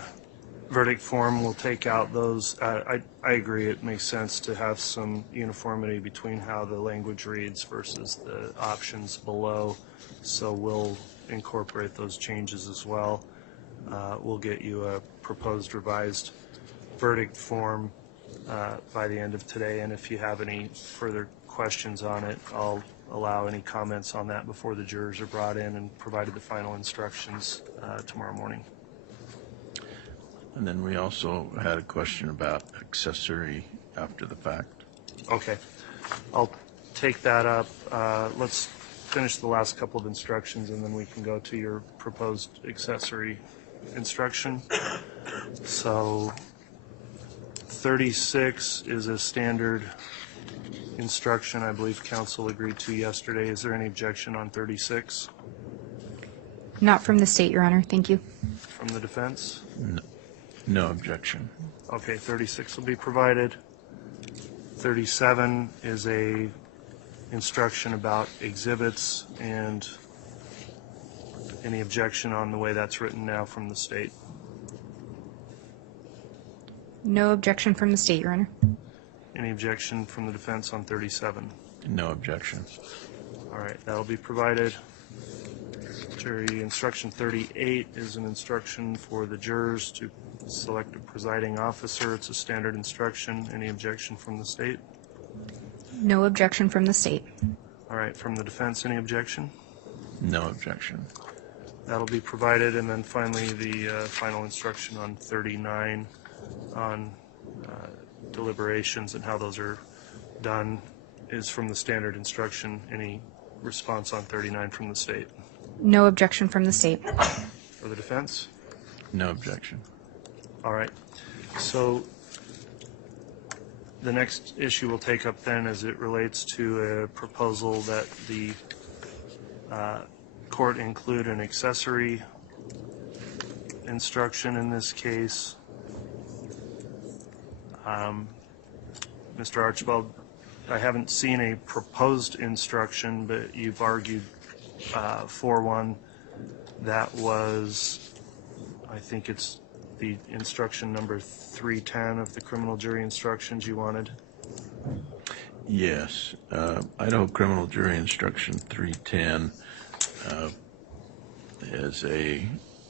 verdict form will take out those. I agree, it makes sense to have some uniformity between how the language reads versus the options below. So we'll incorporate those changes as well. We'll get you a proposed revised verdict form by the end of today, and if you have any further questions on it, I'll allow any comments on that before the jurors are brought in and provided the final instructions tomorrow morning. And then we also had a question about accessory after the fact. Okay, I'll take that up. Let's finish the last couple of instructions and then we can go to your proposed accessory instruction. So 36 is a standard instruction I believe counsel agreed to yesterday. Is there any objection on 36? Not from the state, Your Honor. Thank you. From the defense? No objection. Okay, 36 will be provided. 37 is a instruction about exhibits, and any objection on the way that's written now from the state? No objection from the state, Your Honor. Any objection from the defense on 37? No objection. All right, that'll be provided. Jury instruction 38 is an instruction for the jurors to select a presiding officer. It's a standard instruction. Any objection from the state? No objection from the state. All right, from the defense, any objection? No objection. That'll be provided. And then finally, the final instruction on 39 on deliberations and how those are done is from the standard instruction. Any response on 39 from the state? No objection from the state. For the defense? No objection. All right. So the next issue we'll take up then as it relates to a proposal that the court include an accessory instruction in this case. Mr. Archibald, I haven't seen a proposed instruction, but you've argued for one that was, I think it's the instruction number 310 of the criminal jury instructions you wanted. Yes. Idaho Criminal Jury Instruction 310 is a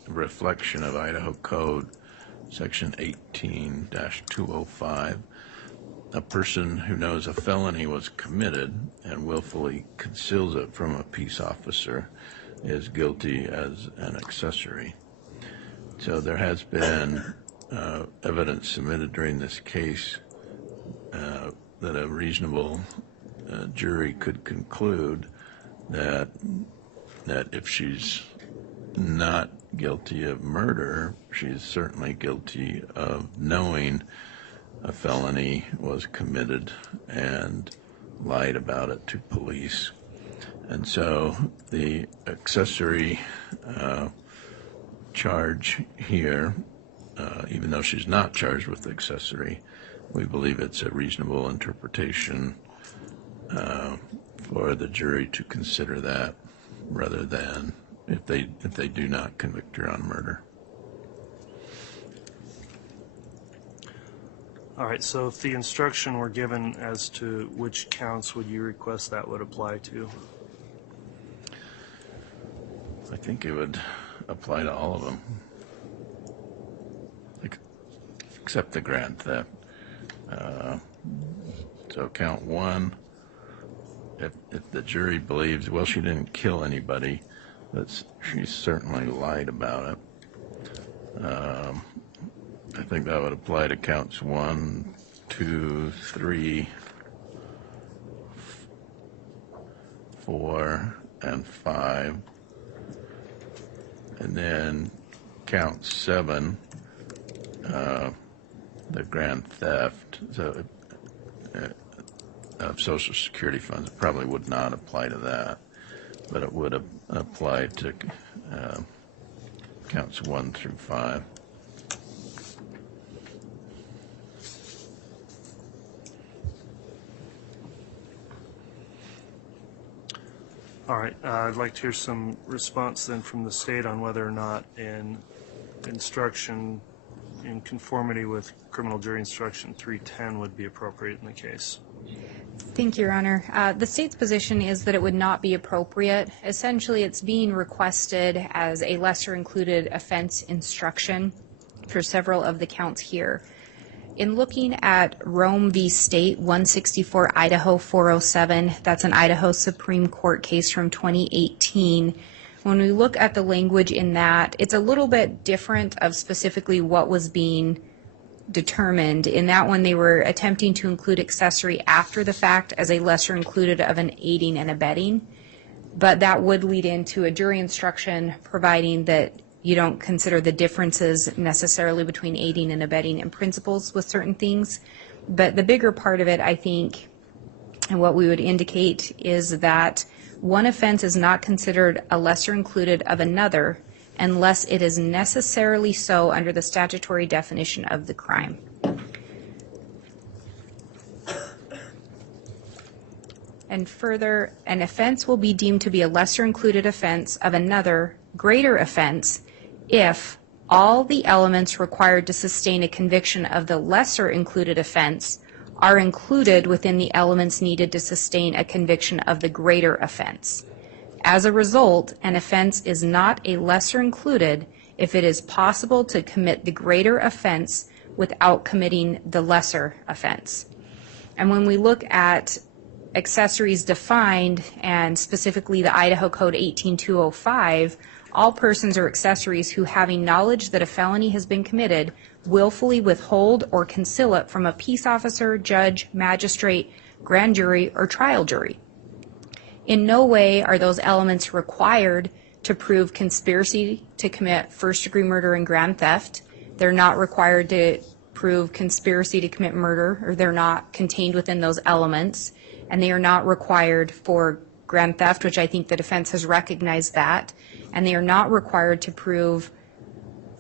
reflection of Idaho Code Section 18-205. A person who knows a felony was committed and willfully conceals it from a peace officer is guilty as an accessory. So there has been evidence submitted during this case that a reasonable jury could conclude that if she's not guilty of murder, she's certainly guilty of knowing a felony was committed and lied about it to police. And so the accessory charge here, even though she's not charged with accessory, we believe it's a reasonable interpretation for the jury to consider that rather than if they do not convict her on murder. All right, so if the instruction were given as to which counts would you request that would apply to? I think it would apply to all of them, except the grand theft. So count one, if the jury believes, well, she didn't kill anybody, but she certainly lied about it. I think that would apply to counts 1, 2, 3, 4, and 5. And then count 7, the grand theft of Social Security funds. It probably would not apply to that, but it would apply to counts 1 through 5. All right, I'd like to hear some response then from the state on whether or not an instruction in conformity with criminal jury instruction 310 would be appropriate in the case. Thank you, Your Honor. The state's position is that it would not be appropriate. Essentially, it's being requested as a lesser included offense instruction for several of the counts here. In looking at Rome v. State 164 Idaho 407, that's an Idaho Supreme Court case from 2018. When we look at the language in that, it's a little bit different of specifically what was being determined. In that one, they were attempting to include accessory after the fact as a lesser included of an aiding and abetting, but that would lead into a jury instruction providing that you don't consider the differences necessarily between aiding and abetting and principles with certain things. But the bigger part of it, I think, and what we would indicate is that one offense is not considered a lesser included of another unless it is necessarily so under the statutory definition of the crime. And further, an offense will be deemed to be a lesser included offense of another greater offense if all the elements required to sustain a conviction of the lesser included offense are included within the elements needed to sustain a conviction of the greater offense. As a result, an offense is not a lesser included if it is possible to commit the greater offense without committing the lesser offense. And when we look at accessories defined, and specifically the Idaho Code 18205, all persons or accessories who, having knowledge that a felony has been committed, willfully withhold or conceal it from a peace officer, judge, magistrate, grand jury, or trial jury. In no way are those elements required to prove conspiracy to commit first-degree murder and grand theft. They're not required to prove conspiracy to commit murder, or they're not contained within those elements, and they are not required for grand theft, which I think the defense has recognized that, and they are not required to prove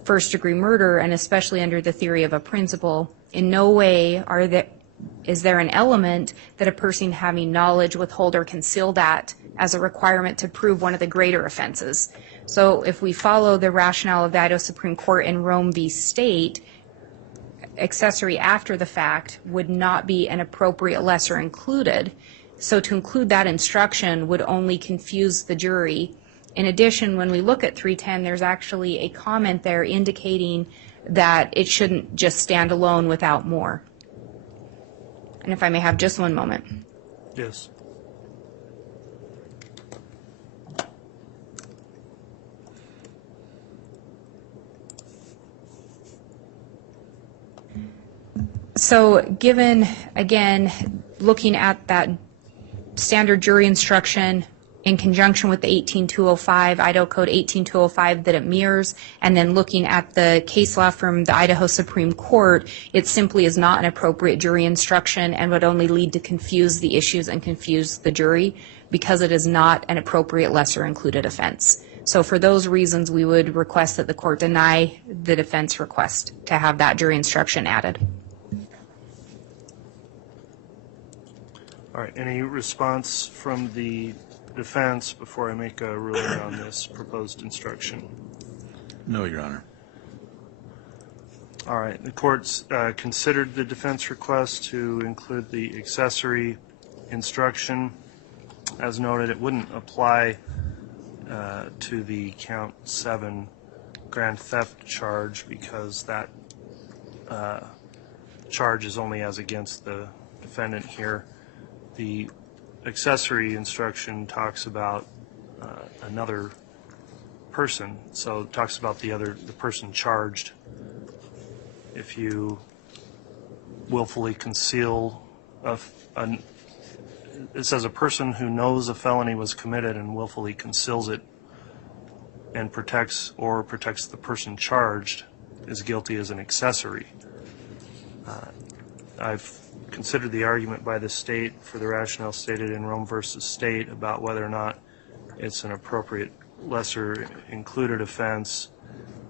first-degree murder, and especially under the theory of a principle. In no way is there an element that a person having knowledge, withhold, or conceal that as a requirement to prove one of the greater offenses. So if we follow the rationale of the Idaho Supreme Court in Rome v. State, accessory after the fact would not be an appropriate lesser included. So to include that instruction would only confuse the jury. In addition, when we look at 310, there's actually a comment there indicating that it shouldn't just stand alone without more. And if I may have just one moment. Yes. So given, again, looking at that standard jury instruction in conjunction with the 18205, Idaho Code 18205 that it mirrors, and then looking at the case law from the Idaho Supreme Court, it simply is not an appropriate jury instruction and would only lead to confuse the issues and confuse the jury because it is not an appropriate lesser included offense. So for those reasons, we would request that the court deny the defense request to have that jury instruction added. All right, any response from the defense before I make a ruling on this proposed instruction? No, Your Honor. All right, the court's considered the defense request to include the accessory instruction. As noted, it wouldn't apply to the count 7 grand theft charge because that charge is only as against the defendant here. The accessory instruction talks about another person, so it talks about the person charged. If you willfully conceal it says a person who knows a felony was committed and willfully conceals it and protects the person charged is guilty as an accessory. I've considered the argument by the state for the rationale stated in Rome versus State about whether or not it's an appropriate lesser included offense,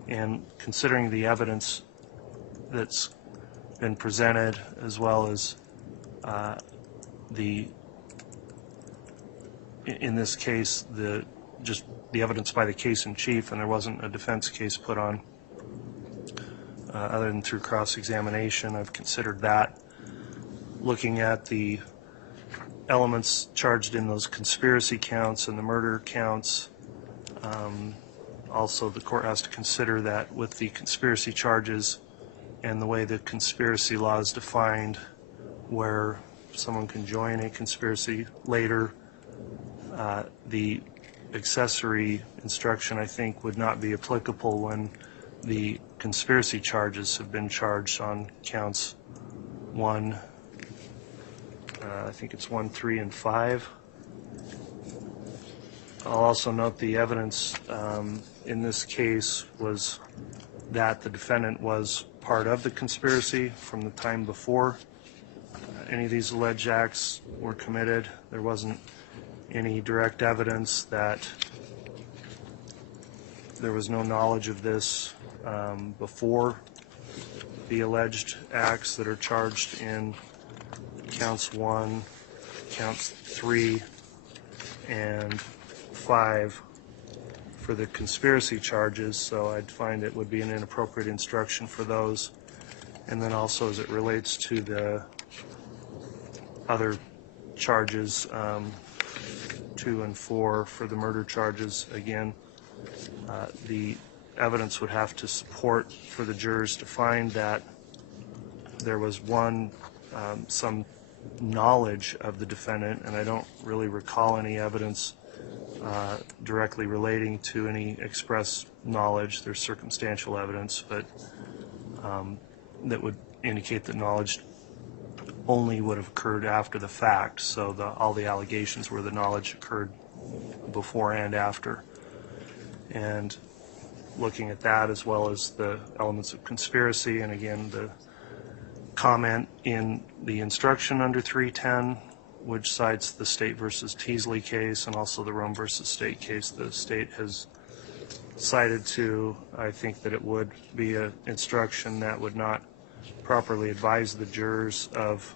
and considering the evidence that's been presented as well as in this case just the evidence by the case in chief, and there wasn't a defense case put on. other than through cross-examination. I've considered that. Looking at the elements charged in those conspiracy counts and the murder counts, also the court has to consider that with the conspiracy charges and the way the conspiracy law is defined, where someone can join a conspiracy later, the accessory instruction, I think, would not be applicable when the conspiracy charges have been charged on counts 1, I think it's 1, 3, and 5. I'll also note the evidence in this case was that the defendant was part of the conspiracy from the time before any of these alleged acts were committed. There wasn't any direct evidence that there was no knowledge of this before the alleged acts that are charged in counts 1, counts 3, and 5 for the conspiracy charges, so I'd find it would be an inappropriate instruction for those. And then also as it relates to the other charges, 2 and 4 for the murder charges, again, the evidence would have to support for the jurors to find that there was some knowledge of the defendant, and I don't really recall any evidence directly relating to any express knowledge. There's circumstantial evidence, but that would indicate that knowledge only would have occurred after the fact. So all the allegations were the knowledge occurred before and after. And looking at that as well as the elements of conspiracy, and again the comment in the instruction under 310, which cites the State versus Teasley case and also the Rome versus State case, the State has cited to, I think that it would be an instruction that would not properly advise the jurors of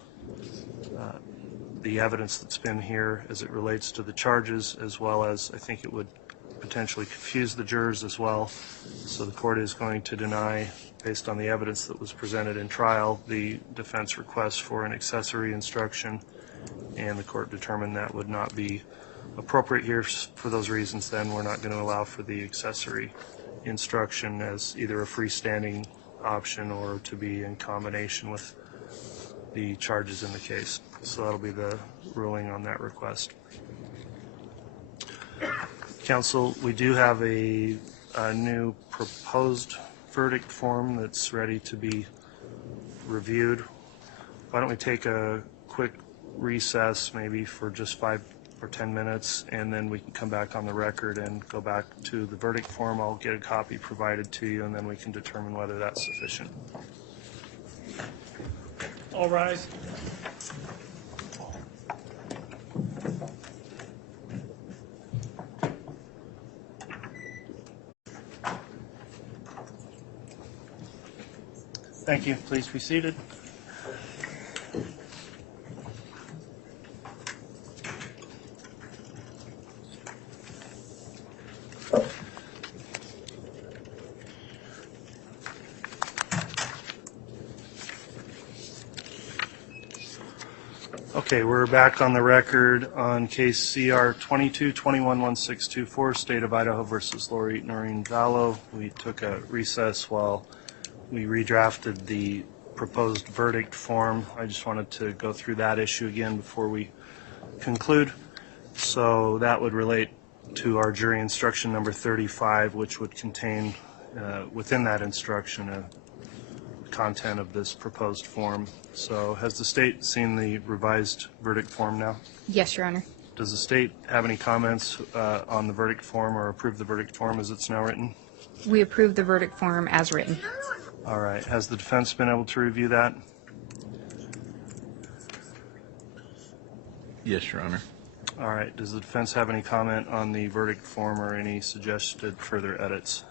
the evidence that's been here as it relates to the charges, as well as I think it would potentially confuse the jurors as well. So the court is going to deny, based on the evidence that was presented in trial, the defense request for an accessory instruction, and the court determined that would not be appropriate here. For those reasons, then we're not going to allow for the accessory instruction as either a freestanding option or to be in combination with the charges in the case. So that'll be the ruling on that request. Counsel, we do have a new proposed verdict form that's ready to be reviewed. Why don't we take a quick recess, maybe for just 5 or 10 minutes, and then we can come back on the record and go back to the verdict form. I'll get a copy provided to you, and then we can determine whether that's sufficient. All rise. Thank you. Please be seated. Okay, we're back on the record on case CR 22-21-1624, State of Idaho versus Lori Vallow. We took a recess while we redrafted the proposed verdict form. I just wanted to go through that issue again before we conclude. So that would relate to our jury instruction number 35, which would contain within that instruction a content of this proposed form. So has the state seen the revised verdict form now? Yes, Your Honor. Does the state have any comments on the verdict form or approve the verdict form as it's now written? We approve the verdict form as written. All right. Has the defense been able to review that? Yes, Your Honor. All right. Does the defense have any comment on the verdict form or any suggested further edits?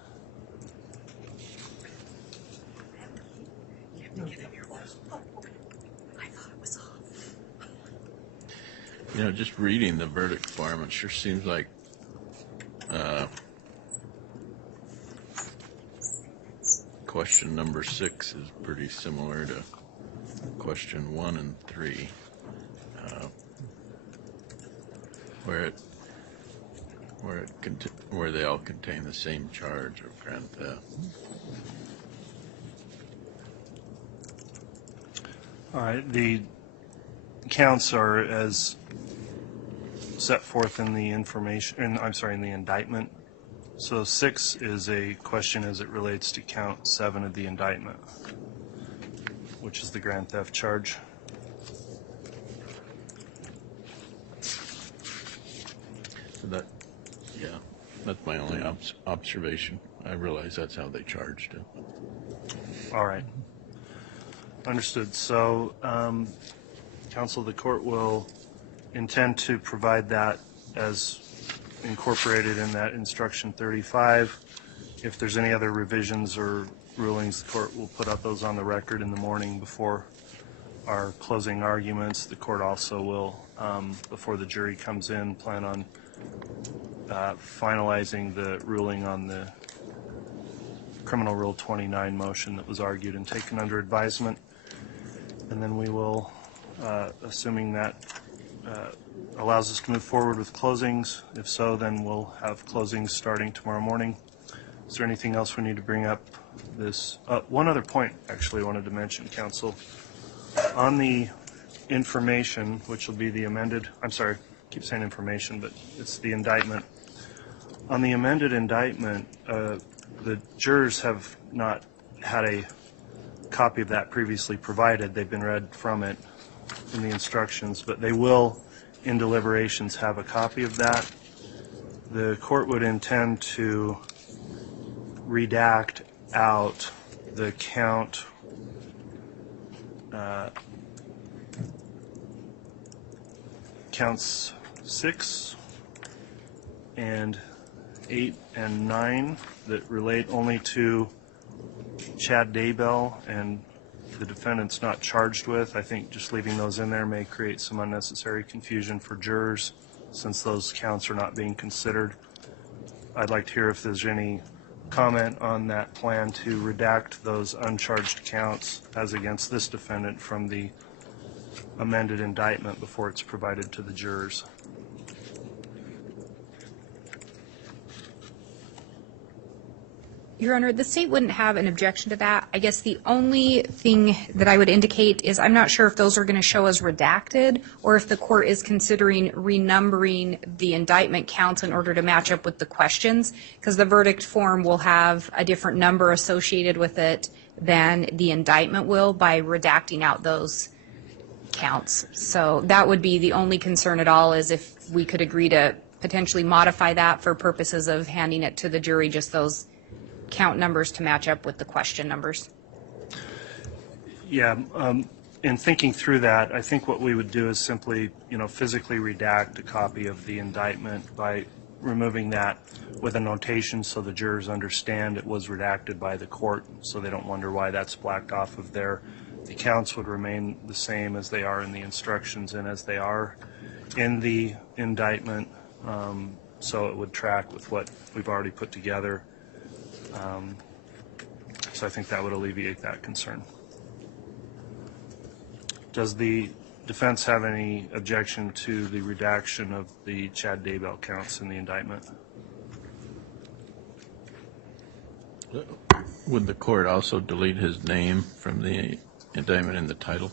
You know, just reading the verdict form, it sure seems like question number 6 is pretty similar to question 1 and 3, where they all contain the same charge of grand theft. All right, the counts are as set forth in the in the indictment. So 6 is a question as it relates to count 7 of the indictment, which is the grand theft charge. So that's my only observation. I realize that's how they charged it. All right. Understood. So, counsel, the court will intend to provide that as incorporated in that instruction 35. If there's any other revisions or rulings, the court will put up those on the record in the morning before our closing arguments. The court also will, before the jury comes in, plan on finalizing the ruling on the Criminal Rule 29 motion that was argued and taken under advisement. And then we will, assuming that allows us to move forward with closings. If so, then we'll have closings starting tomorrow morning. Is there anything else we need to bring up? One other point, actually, I wanted to mention, counsel. On the information, which will be the amended, I'm sorry, I keep saying information, but it's the indictment. On the amended indictment, the jurors have not had a copy of that previously provided. They've been read from it in the instructions, but they will, in deliberations, have a copy of that. The court would intend to redact out the counts 6 and 8 and 9 that relate only to Chad Daybell and the defendant's not charged with. I think just leaving those in there may create some unnecessary confusion for jurors since those counts are not being considered. I'd like to hear if there's any comment on that plan to redact those uncharged counts as against this defendant from the amended indictment before it's provided to the jurors. Your Honor, the state wouldn't have an objection to that. I guess the only thing that I would indicate is I'm not sure if those are going to show as redacted or if the court is considering renumbering the indictment counts in order to match up with the questions, because the verdict form will have a different number associated with it than the indictment will by redacting out those counts. So that would be the only concern at all, is if we could agree to potentially modify that for purposes of handing it to the jury, just those count numbers to match up with the question numbers. Yeah, in thinking through that, I think what we would do is simply, physically redact a copy of the indictment by removing that with a notation so the jurors understand it was redacted by the court, so they don't wonder why that's blacked off of there. The counts would remain the same as they are in the instructions and as they are in the indictment, so it would track with what we've already put together. So I think that would alleviate that concern. Does the defense have any objection to the redaction of the Chad Daybell counts in the indictment? Would the court also delete his name from the indictment in the title?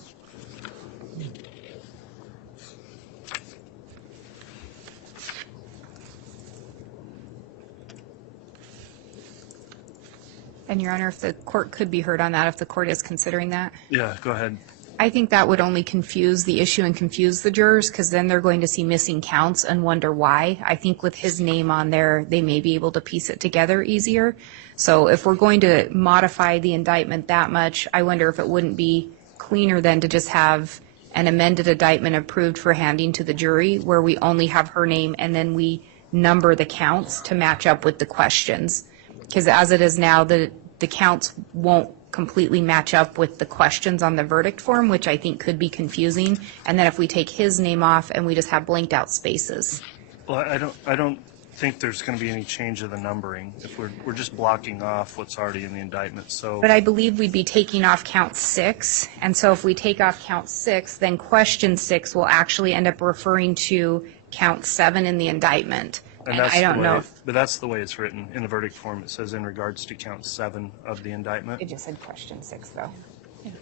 And Your Honor, if the court could be heard on that, if the court is considering that. Yeah, go ahead. I think that would only confuse the issue and confuse the jurors, because then they're going to see missing counts and wonder why. I think with his name on there, they may be able to piece it together easier. So if we're going to modify the indictment that much, I wonder if it wouldn't be cleaner then to just have an amended indictment approved for handing to the jury, where we only have her name and then we number the counts to match up with the questions. Because as it is now, the counts won't completely match up with the questions on the verdict form, which I think could be confusing. And then if we take his name off and we just have blanked out spaces. Well, I don't think there's going to be any change of the numbering. If we're just blocking off what's already in the indictment. So, But I believe we'd be taking off count 6, and so if we take off count 6, then question 6 will actually end up referring to count 7 in the indictment. And that's I don't the know way, if but that's the way it's written in the verdict form. It says in regards to count 7 of the indictment. it just said question 6, though.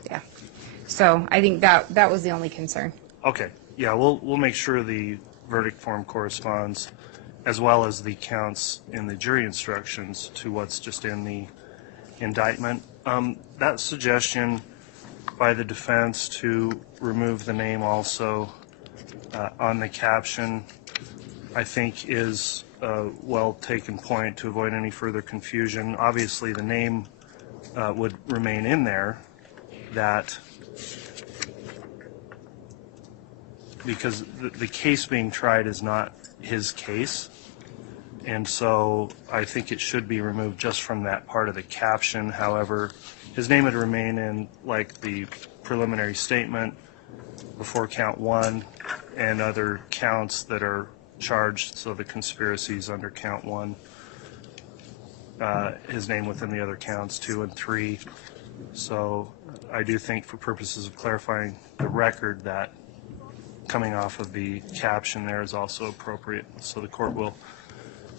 Yeah. So I think that was the only concern. Okay. Yeah, we'll make sure the verdict form corresponds, as well as the counts in the jury instructions, to what's just in the indictment. That suggestion by the defense to remove the name also on the caption, I think, is a well-taken point to avoid any further confusion. Obviously, the name would remain in there, that because the case being tried is not his case, and so I think it should be removed just from that part of the caption. However, his name would remain in, like, the preliminary statement before count 1 and other counts that are charged, so the conspiracies under count 1, his name within the other counts 2 and 3. So I do think, for purposes of clarifying the record, that coming off of the caption there is also appropriate. So the court will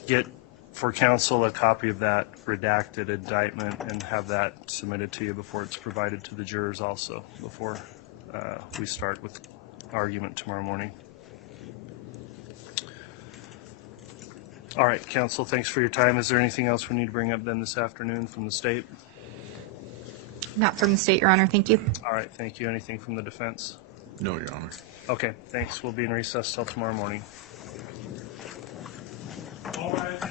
get for counsel a copy of that redacted indictment and have that submitted to you before it's provided to the jurors also, before we start with argument tomorrow morning. All right, counsel, thanks for your time. Is there anything else we need to bring up then this afternoon from the state? Not from the state, Your Honor. Thank you. All right, thank you. Anything from the defense? No, Your Honor. Okay, thanks. We'll be in recess till tomorrow morning. All right.